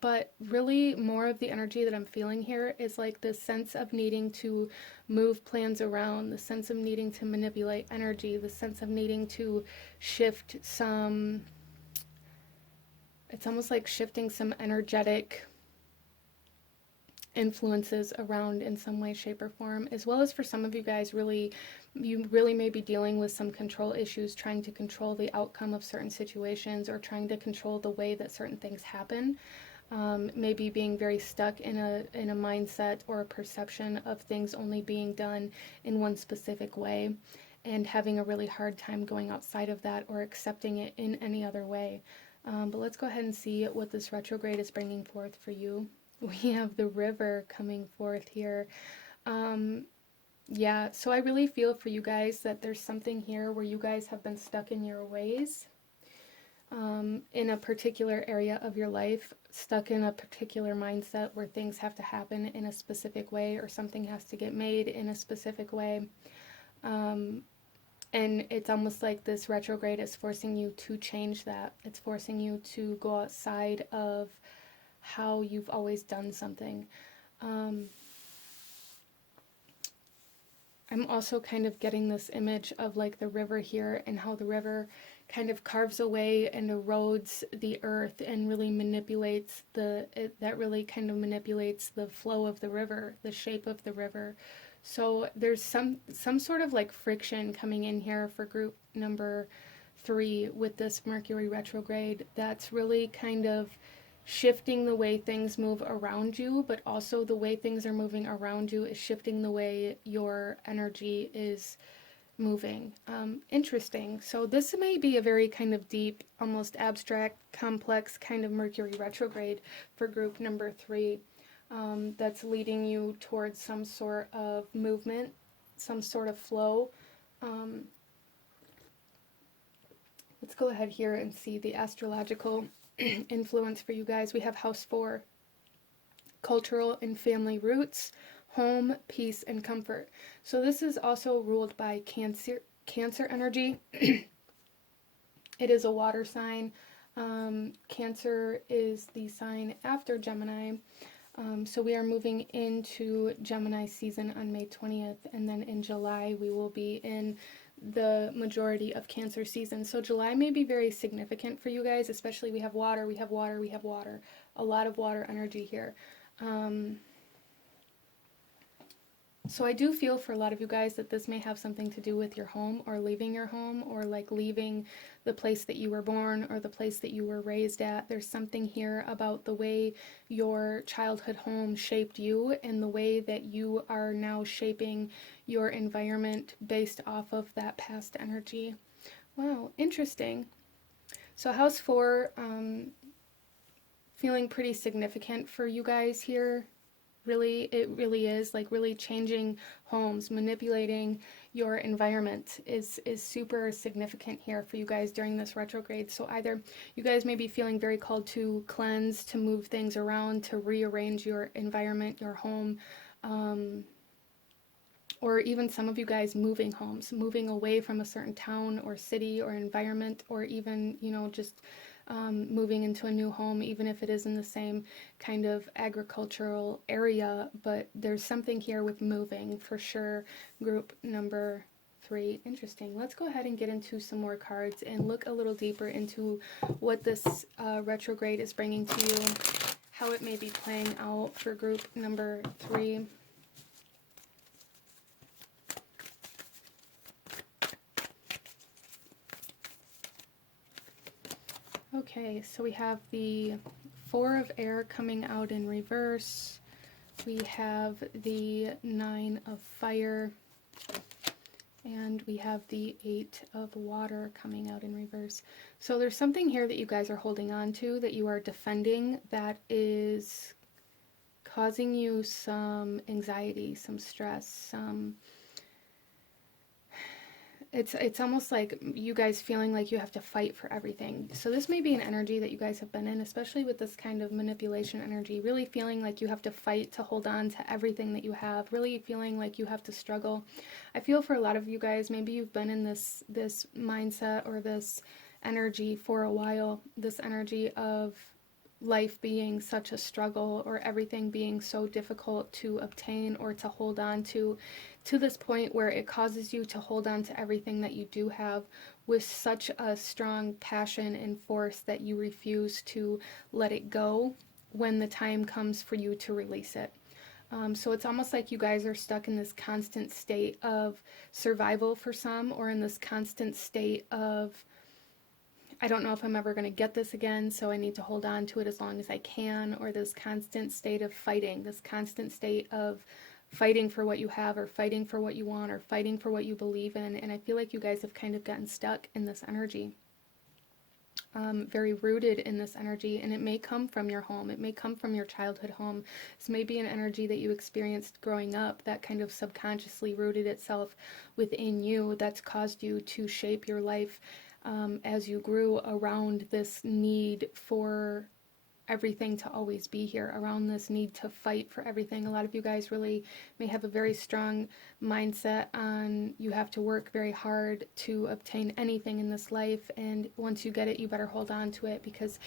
But really, more of the energy that I'm feeling here is like this sense of needing to move plans around, the sense of needing to manipulate energy, the sense of needing to shift some, it's almost like shifting some energetic influences around in some way, shape, or form, as well as for some of you guys, you really may be dealing with some control issues, trying to control the outcome of certain situations or trying to control the way that certain things happen. Maybe being very stuck in a mindset or a perception of things only being done in one specific way and having a really hard time going outside of that or accepting it in any other way. But let's go ahead and see what this retrograde is bringing forth for you. We have the river coming forth here. Yeah, so I really feel for you guys that there's something here where you guys have been stuck in your ways, in a particular area of your life, stuck in a particular mindset where things have to happen in a specific way or something has to get made in a specific way. And it's almost like this retrograde is forcing you to change that. It's forcing you to go outside of how you've always done something. I'm also kind of getting this image of like the river here and how the river kind of carves away and erodes the earth and really manipulates that really kind of manipulates the flow of the river, the shape of the river. So there's some sort of like friction coming in here for group number 3 with this Mercury retrograde that's really kind of shifting the way things move around you, but also the way things are moving around you is shifting the way your energy is moving. Interesting. So this may be a very kind of deep, almost abstract, complex kind of Mercury retrograde for group number 3, that's leading you towards some sort of movement, some sort of flow. Let's go ahead here and see the astrological influence for you guys. We have house 4, cultural and family roots, home, peace, and comfort. So this is also ruled by Cancer energy. It is a water sign. Cancer is the sign after Gemini. So we are moving into Gemini season on May 20th, and then in July we will be in the majority of Cancer season. So July may be very significant for you guys, especially we have water, a lot of water energy here. So I do feel for a lot of you guys that this may have something to do with your home or leaving your home or like leaving the place that you were born or the place that you were raised at. There's something here about the way your childhood home shaped you and the way that you are now shaping your environment based off of that past energy. Wow, interesting. So house 4, feeling pretty significant for you guys here. It really is like really changing homes, manipulating your environment is super significant here for you guys during this retrograde. So either you guys may be feeling very called to cleanse, to move things around, to rearrange your environment, your home, or even some of you guys moving homes, moving away from a certain town or city or environment, or even, just moving into a new home, even if it is in the same kind of agricultural area. But there's something here with moving for sure. Group number 3. Interesting. Let's go ahead and get into some more cards and look a little deeper into what this retrograde is bringing to you, how it may be playing out for group number 3. Okay, so we have the 4 of air coming out in reverse. We have the 9 of fire. And we have the 8 of water coming out in reverse. So there's something here that you guys are holding on to, that you are defending, that is causing you some anxiety, some stress, some... It's almost like you guys feeling like you have to fight for everything. So this may be an energy that you guys have been in, especially with this kind of manipulation energy, really feeling like you have to fight to hold on to everything that you have, really feeling like you have to struggle. I feel for a lot of you guys, maybe you've been in this mindset or this energy for a while, this energy of life being such a struggle or everything being so difficult to obtain or to hold on to this point where it causes you to hold on to everything that you do have with such a strong passion and force that you refuse to let it go when the time comes for you to release it. So it's almost like you guys are stuck in this constant state of survival for some, or in this constant state of, I don't know if I'm ever going to get this again, so I need to hold on to it as long as I can, or this constant state of fighting, this constant state of fighting for what you have, or fighting for what you want, or fighting for what you believe in. And I feel like you guys have kind of gotten stuck in this energy. Very rooted in this energy, and it may come from your home, it may come from your childhood home. This may be an energy that you experienced growing up that kind of subconsciously rooted itself within you, that's caused you to shape your life as you grew around this need for everything to always be here, around this need to fight for everything. A lot of you guys really may have a very strong mindset on you have to work very hard to obtain anything in this life, and once you get it, you better hold on to it, because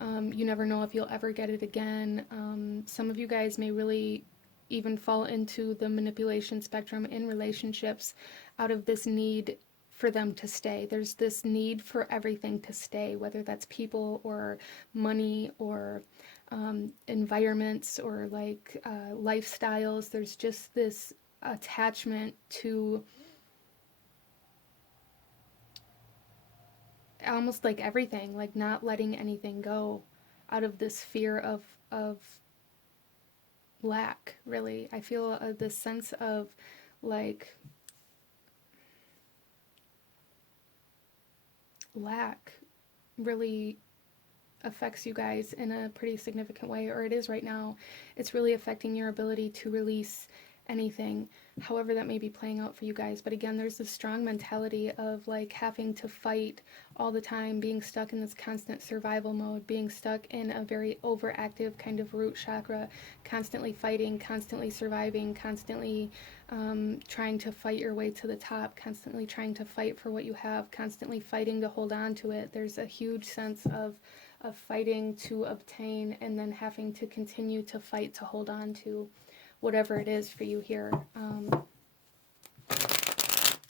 you never know if you'll ever get it again. Some of you guys may really even fall into the manipulation spectrum in relationships out of this need for them to stay. There's this need for everything to stay, whether that's people or money or environments or like lifestyles. There's just this attachment to almost like everything, like not letting anything go out of this fear of lack, really. I feel this sense of like lack really affects you guys in a pretty significant way, or it is right now. It's really affecting your ability to release anything, however that may be playing out for you guys. But again, there's this strong mentality of like having to fight all the time, being stuck in this constant survival mode, being stuck in a very overactive kind of root chakra, constantly fighting, constantly surviving, constantly trying to fight your way to the top, constantly trying to fight for what you have, constantly fighting to hold on to it. There's a huge sense of fighting to obtain, and then having to continue to fight to hold on to whatever it is for you here.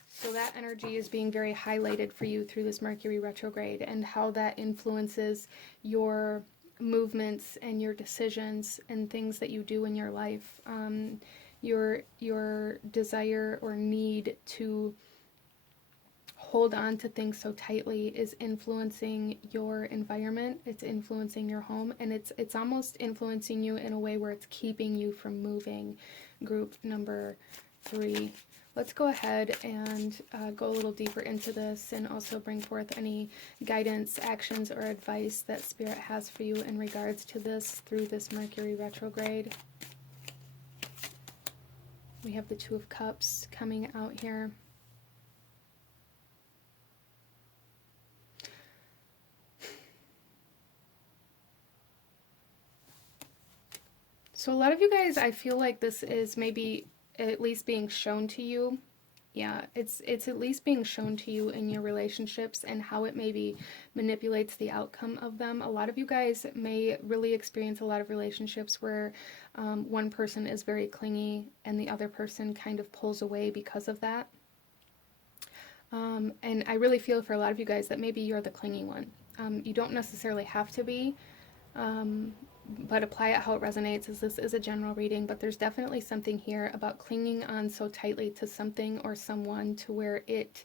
So that energy is being very highlighted for you through this Mercury retrograde, and how that influences your movements and your decisions and things that you do in your life. Your desire or need to hold on to things so tightly is influencing your environment, it's influencing your home, and it's almost influencing you in a way where it's keeping you from moving. Group number 3. Let's go ahead and go a little deeper into this, and also bring forth any guidance, actions, or advice that Spirit has for you in regards to this through this Mercury retrograde. We have the Two of Cups coming out here. So a lot of you guys, I feel like this is maybe at least being shown to you. Yeah, it's at least being shown to you in your relationships, and how it maybe manipulates the outcome of them. A lot of you guys may really experience a lot of relationships where one person is very clingy and the other person kind of pulls away because of that. And I really feel for a lot of you guys that maybe you're the clingy one. You don't necessarily have to be. But apply it how it resonates, as this is a general reading. But there's definitely something here about clinging on so tightly to something or someone to where it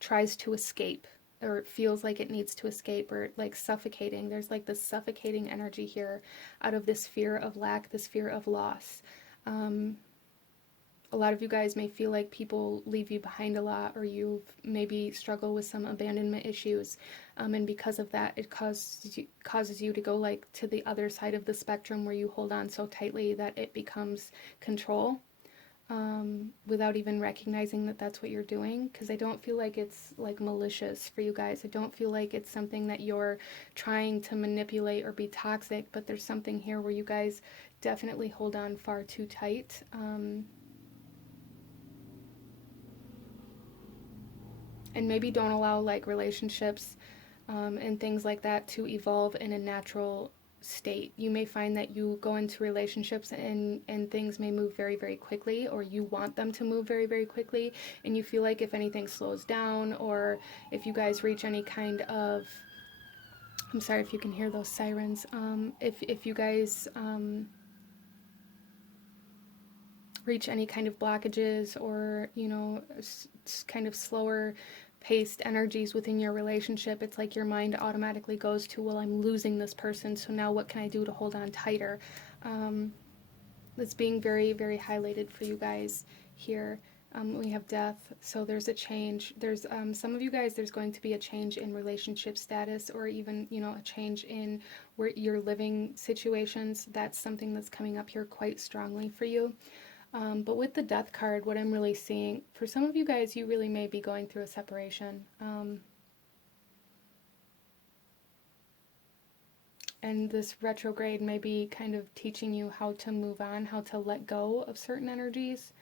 tries to escape, or it feels like it needs to escape, or like suffocating. There's like this suffocating energy here out of this fear of lack, this fear of loss. A lot of you guys may feel like people leave you behind a lot, or you maybe struggle with some abandonment issues, and because of that, it causes you to go like to the other side of the spectrum, where you hold on so tightly that it becomes control, without even recognizing that that's what you're doing. Because I don't feel like it's like malicious for you guys. I don't feel like it's something that you're trying to manipulate or be toxic, but there's something here where you guys definitely hold on far too tight. And maybe don't allow like relationships and things like that to evolve in a natural state. You may find that you go into relationships and things may move very, very quickly, or you want them to move very, very quickly, and you feel like if anything slows down, or if you guys reach any kind of, I'm sorry if you can hear those sirens, if you guys reach any kind of blockages, or kind of slower paced energies within your relationship, it's like your mind automatically goes to, well, I'm losing this person, so now what can I do to hold on tighter? That's being very, very highlighted for you guys here. We have death, so there's a change. There's some of you guys, there's going to be a change in relationship status, or even a change in where you're living situations. That's something that's coming up here quite strongly for you. But with the death card, what I'm really seeing, for some of you guys, you really may be going through a separation. And this retrograde may be kind of teaching you how to move on, how to let go of certain energies,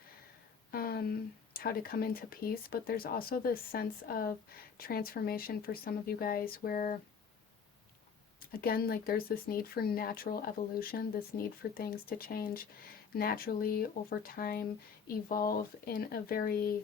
how to come into peace. But there's also this sense of transformation for some of you guys where, again, like there's this need for natural evolution, this need for things to change naturally over time, evolve in a very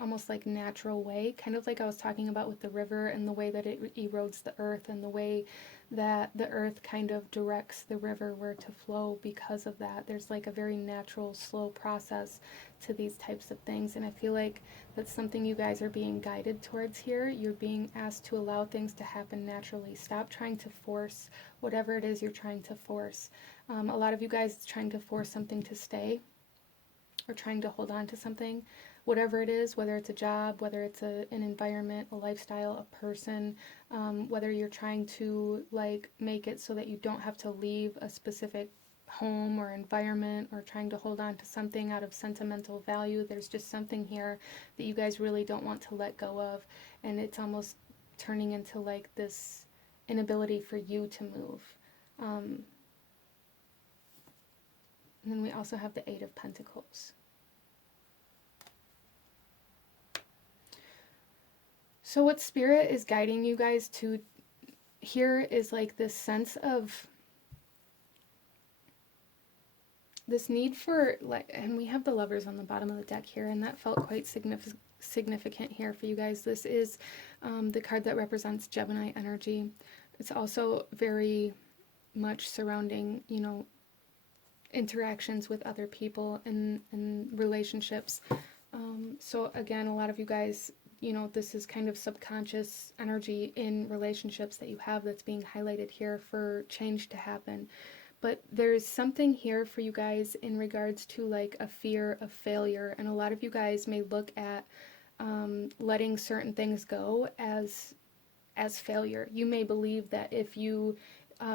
almost like natural way, kind of like I was talking about with the river and the way that it erodes the earth, and the way that the earth kind of directs the river where to flow. Because of that, there's like a very natural, slow process to these types of things, and I feel like that's something you guys are being guided towards here. You're being asked to allow things to happen naturally. Stop trying to force whatever it is you're trying to force. A lot of you guys trying to force something to stay, or trying to hold on to something, whatever it is, whether it's a job, whether it's an environment, a lifestyle, a person, whether you're trying to like make it so that you don't have to leave a specific home or environment, or trying to hold on to something out of sentimental value. There's just something here that you guys really don't want to let go of, and it's almost turning into like this inability for you to move. And then we also have the Eight of Pentacles. So what Spirit is guiding you guys to here is like this sense of this need for, like, and we have the Lovers on the bottom of the deck here, and that felt quite significant here for you guys. This is the card that represents Gemini energy. It's also very much surrounding, interactions with other people and relationships. So again, a lot of you guys, this is kind of subconscious energy in relationships that you have that's being highlighted here for change to happen. But there's something here for you guys in regards to like a fear of failure. And a lot of you guys may look at letting certain things go as failure. You may believe that if you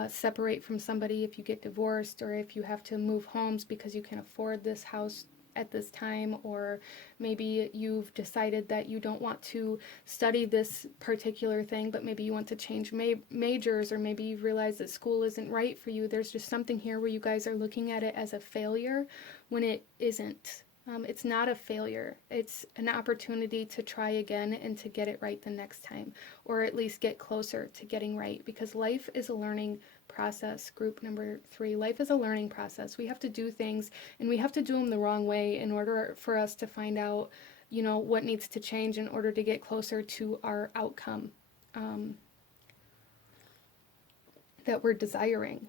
separate from somebody, if you get divorced, or if you have to move homes because you can afford this house at this time, or maybe you've decided that you don't want to study this particular thing, but maybe you want to change majors, or maybe you've realized that school isn't right for you. There's just something here where you guys are looking at it as a failure when it isn't. It's not a failure. It's an opportunity to try again and to get it right the next time, or at least get closer to getting right, because life is a learning process. Group number 3, life is a learning process. We have to do things, and we have to do them the wrong way in order for us to find out, what needs to change in order to get closer to our outcome that we're desiring.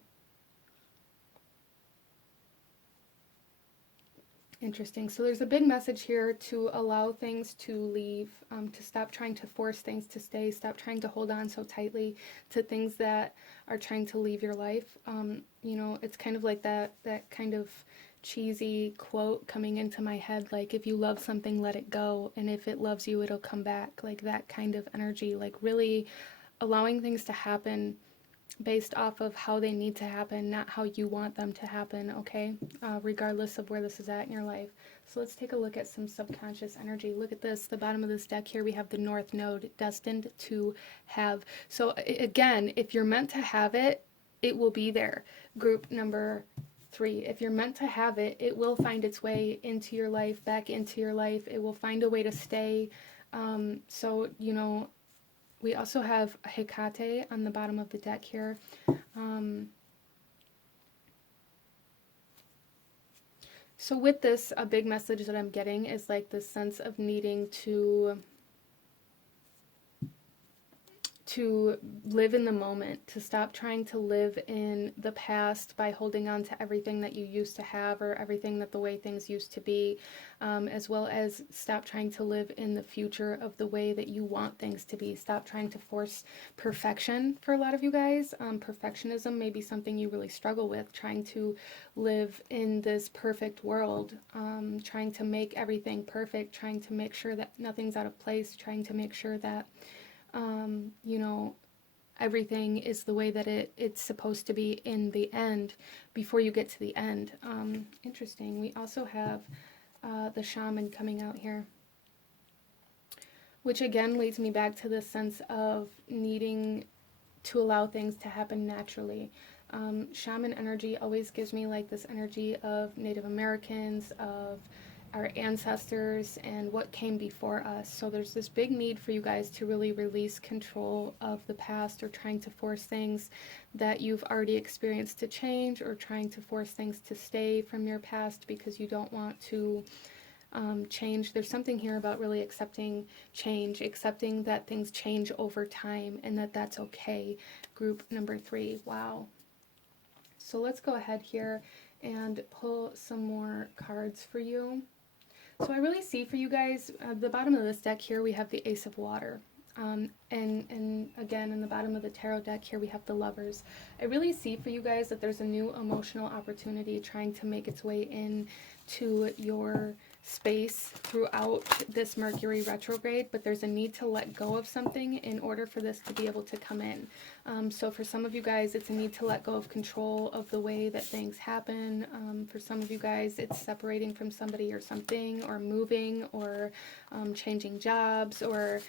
Interesting. So there's a big message here to allow things to leave, to stop trying to force things to stay, stop trying to hold on so tightly to things that are trying to leave your life. It's kind of like that kind of cheesy quote coming into my head, like, if you love something, let it go, and if it loves you, it'll come back. Like that kind of energy, like really allowing things to happen based off of how they need to happen, not how you want them to happen, okay? Regardless of where this is at in your life. So let's take a look at some subconscious energy. Look at this, the bottom of this deck here, we have the North Node, destined to have. So again, if you're meant to have it, it will be there. Group number 3, if you're meant to have it, it will find its way into your life, back into your life. It will find a way to stay. So, you know, we also have Hecate on the bottom of the deck here. So with this, a big message that I'm getting is like this sense of needing to live in the moment, to stop trying to live in the past by holding on to everything that you used to have or everything that the way things used to be, as well as stop trying to live in the future of the way that you want things to be. Stop trying to force perfection for a lot of you guys. Perfectionism may be something you really struggle with, trying to live in this perfect world, trying to make everything perfect, trying to make sure that nothing's out of place, trying to make sure that you know, everything is the way that it's supposed to be in the end before you get to the end. Interesting. We also have the shaman coming out here, which again leads me back to this sense of needing to allow things to happen naturally. Shaman energy always gives me like this energy of Native Americans, of our ancestors and what came before us. So there's this big need for you guys to really release control of the past, or trying to force things that you've already experienced to change, or trying to force things to stay from your past because you don't want to change. There's something here about really accepting change, accepting that things change over time and that that's okay. Group number 3. Wow. So let's go ahead here and pull some more cards for you. So I really see for you guys, at the bottom of this deck here, we have the Ace of Water. And again, in the bottom of the tarot deck here, we have the Lovers. I really see for you guys that there's a new emotional opportunity trying to make its way into your space throughout this Mercury retrograde, but there's a need to let go of something in order for this to be able to come in. So for some of you guys, it's a need to let go of control of the way that things happen. For some of you guys, it's separating from somebody or something, or moving, or changing jobs, or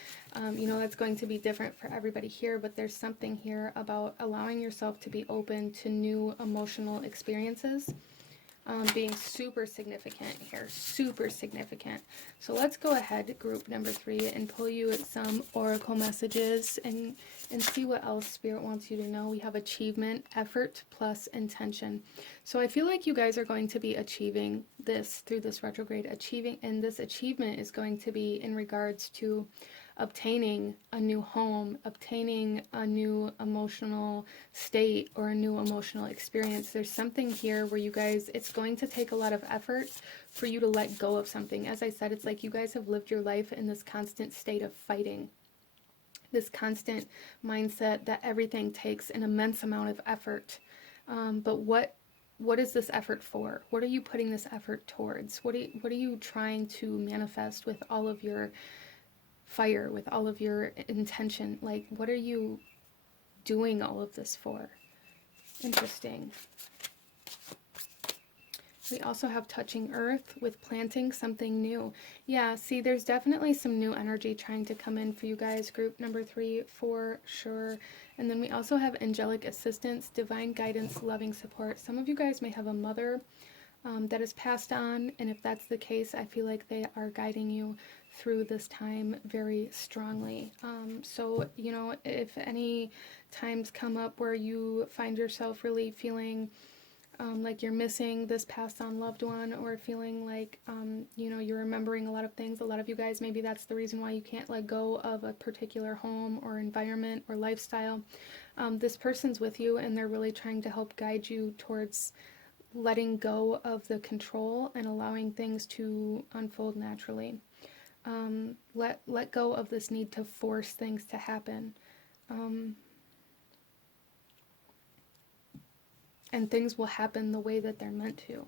you know, that's going to be different for everybody here, but there's something here about allowing yourself to be open to new emotional experiences. Being super significant here, super significant. So let's go ahead, group number 3, and pull you some oracle messages and see what else Spirit wants you to know. We have achievement, effort, plus intention. So I feel like you guys are going to be achieving this through this retrograde, and this achievement is going to be in regards to obtaining a new home, obtaining a new emotional state, or a new emotional experience. There's something here where you guys, it's going to take a lot of effort for you to let go of something. As I said, it's like you guys have lived your life in this constant state of fighting, this constant mindset that everything takes an immense amount of effort. But what is this effort for? What are you putting this effort towards? What are you trying to manifest with all of your fire, with all of your intention? Like, what are you doing all of this for? Interesting. We also have touching earth with planting something new. Yeah, see, there's definitely some new energy trying to come in for you guys, group number 3, for sure. And then we also have angelic assistance, divine guidance, loving support. Some of you guys may have a mother that is passed on, and if that's the case, I feel like they are guiding you through this time very strongly. So, you know, if any times come up where you find yourself really feeling like you're missing this passed on loved one, or feeling like, you know, you're remembering a lot of things, a lot of you guys, maybe that's the reason why you can't let go of a particular home or environment or lifestyle. This person's with you, and they're really trying to help guide you towards letting go of the control and allowing things to unfold naturally. Let go of this need to force things to happen. And things will happen the way that they're meant to.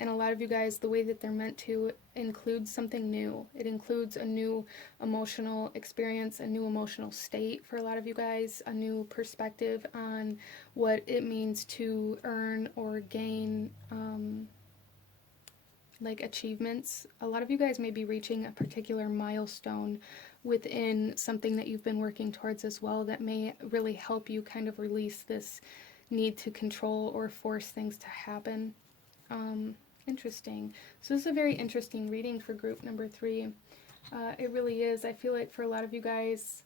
And a lot of you guys, the way that they're meant to includes something new. It includes a new emotional experience, a new emotional state for a lot of you guys, a new perspective on what it means to earn or gain like achievements. A lot of you guys may be reaching a particular milestone within something that you've been working towards as well, that may really help you kind of release this need to control or force things to happen. Interesting. So this is a very interesting reading for group number 3. It really is. I feel like for a lot of you guys,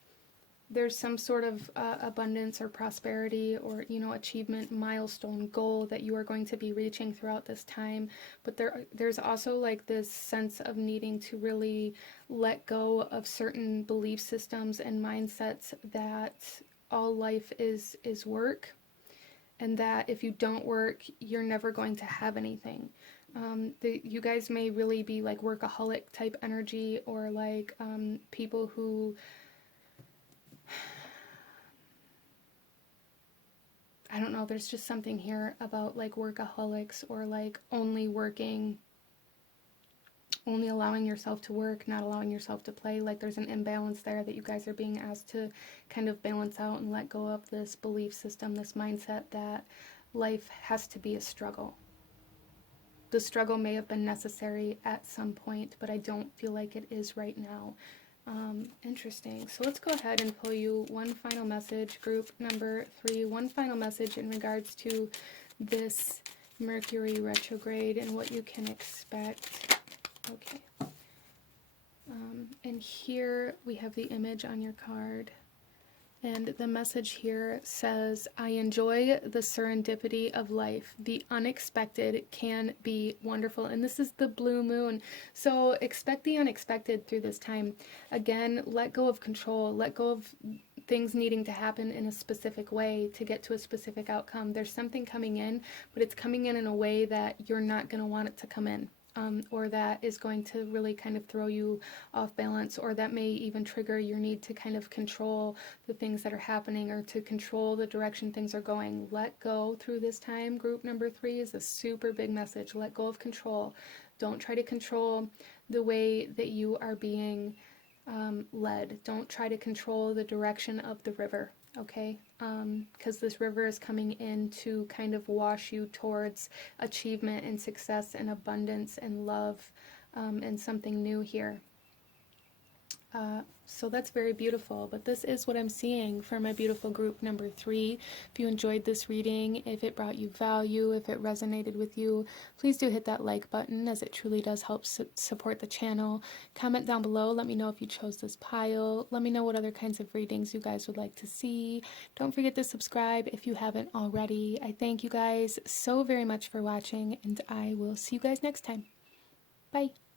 there's some sort of abundance or prosperity or, you know, achievement milestone goal that you are going to be reaching throughout this time. But there's also like this sense of needing to really let go of certain belief systems and mindsets that all life is work, and that if you don't work, you're never going to have anything. You guys may really be like workaholic type energy, or like people who, I don't know, there's just something here about like workaholics, or like only working, only allowing yourself to work, not allowing yourself to play. Like there's an imbalance there that you guys are being asked to kind of balance out and let go of this belief system, this mindset that life has to be a struggle. The struggle may have been necessary at some point, but I don't feel like it is right now. Interesting. So let's go ahead and pull you one final message, group number 3, one final message in regards to this Mercury retrograde and what you can expect. Okay. And here we have the image on your card. And the message here says, I enjoy the serendipity of life. The unexpected can be wonderful. And this is the blue moon. So expect the unexpected through this time. Again, let go of control. Let go of things needing to happen in a specific way to get to a specific outcome. There's something coming in, but it's coming in a way that you're not going to want it to come in. Or that is going to really kind of throw you off balance, or that may even trigger your need to kind of control the things that are happening, or to control the direction things are going. Let go through this time. Group number 3 is a super big message. Let go of control. Don't try to control the way that you are being led. Don't try to control the direction of the river. Okay, because this river is coming in to kind of wash you towards achievement and success and abundance and love, and something new here. So that's very beautiful, but this is what I'm seeing for my beautiful group number 3. If you enjoyed this reading, if it brought you value, if it resonated with you, please do hit that like button, as it truly does help support the channel. Comment down below, let me know if you chose this pile. Let me know what other kinds of readings you guys would like to see. Don't forget to subscribe if you haven't already. I thank you guys so very much for watching, and I will see you guys next time. Bye!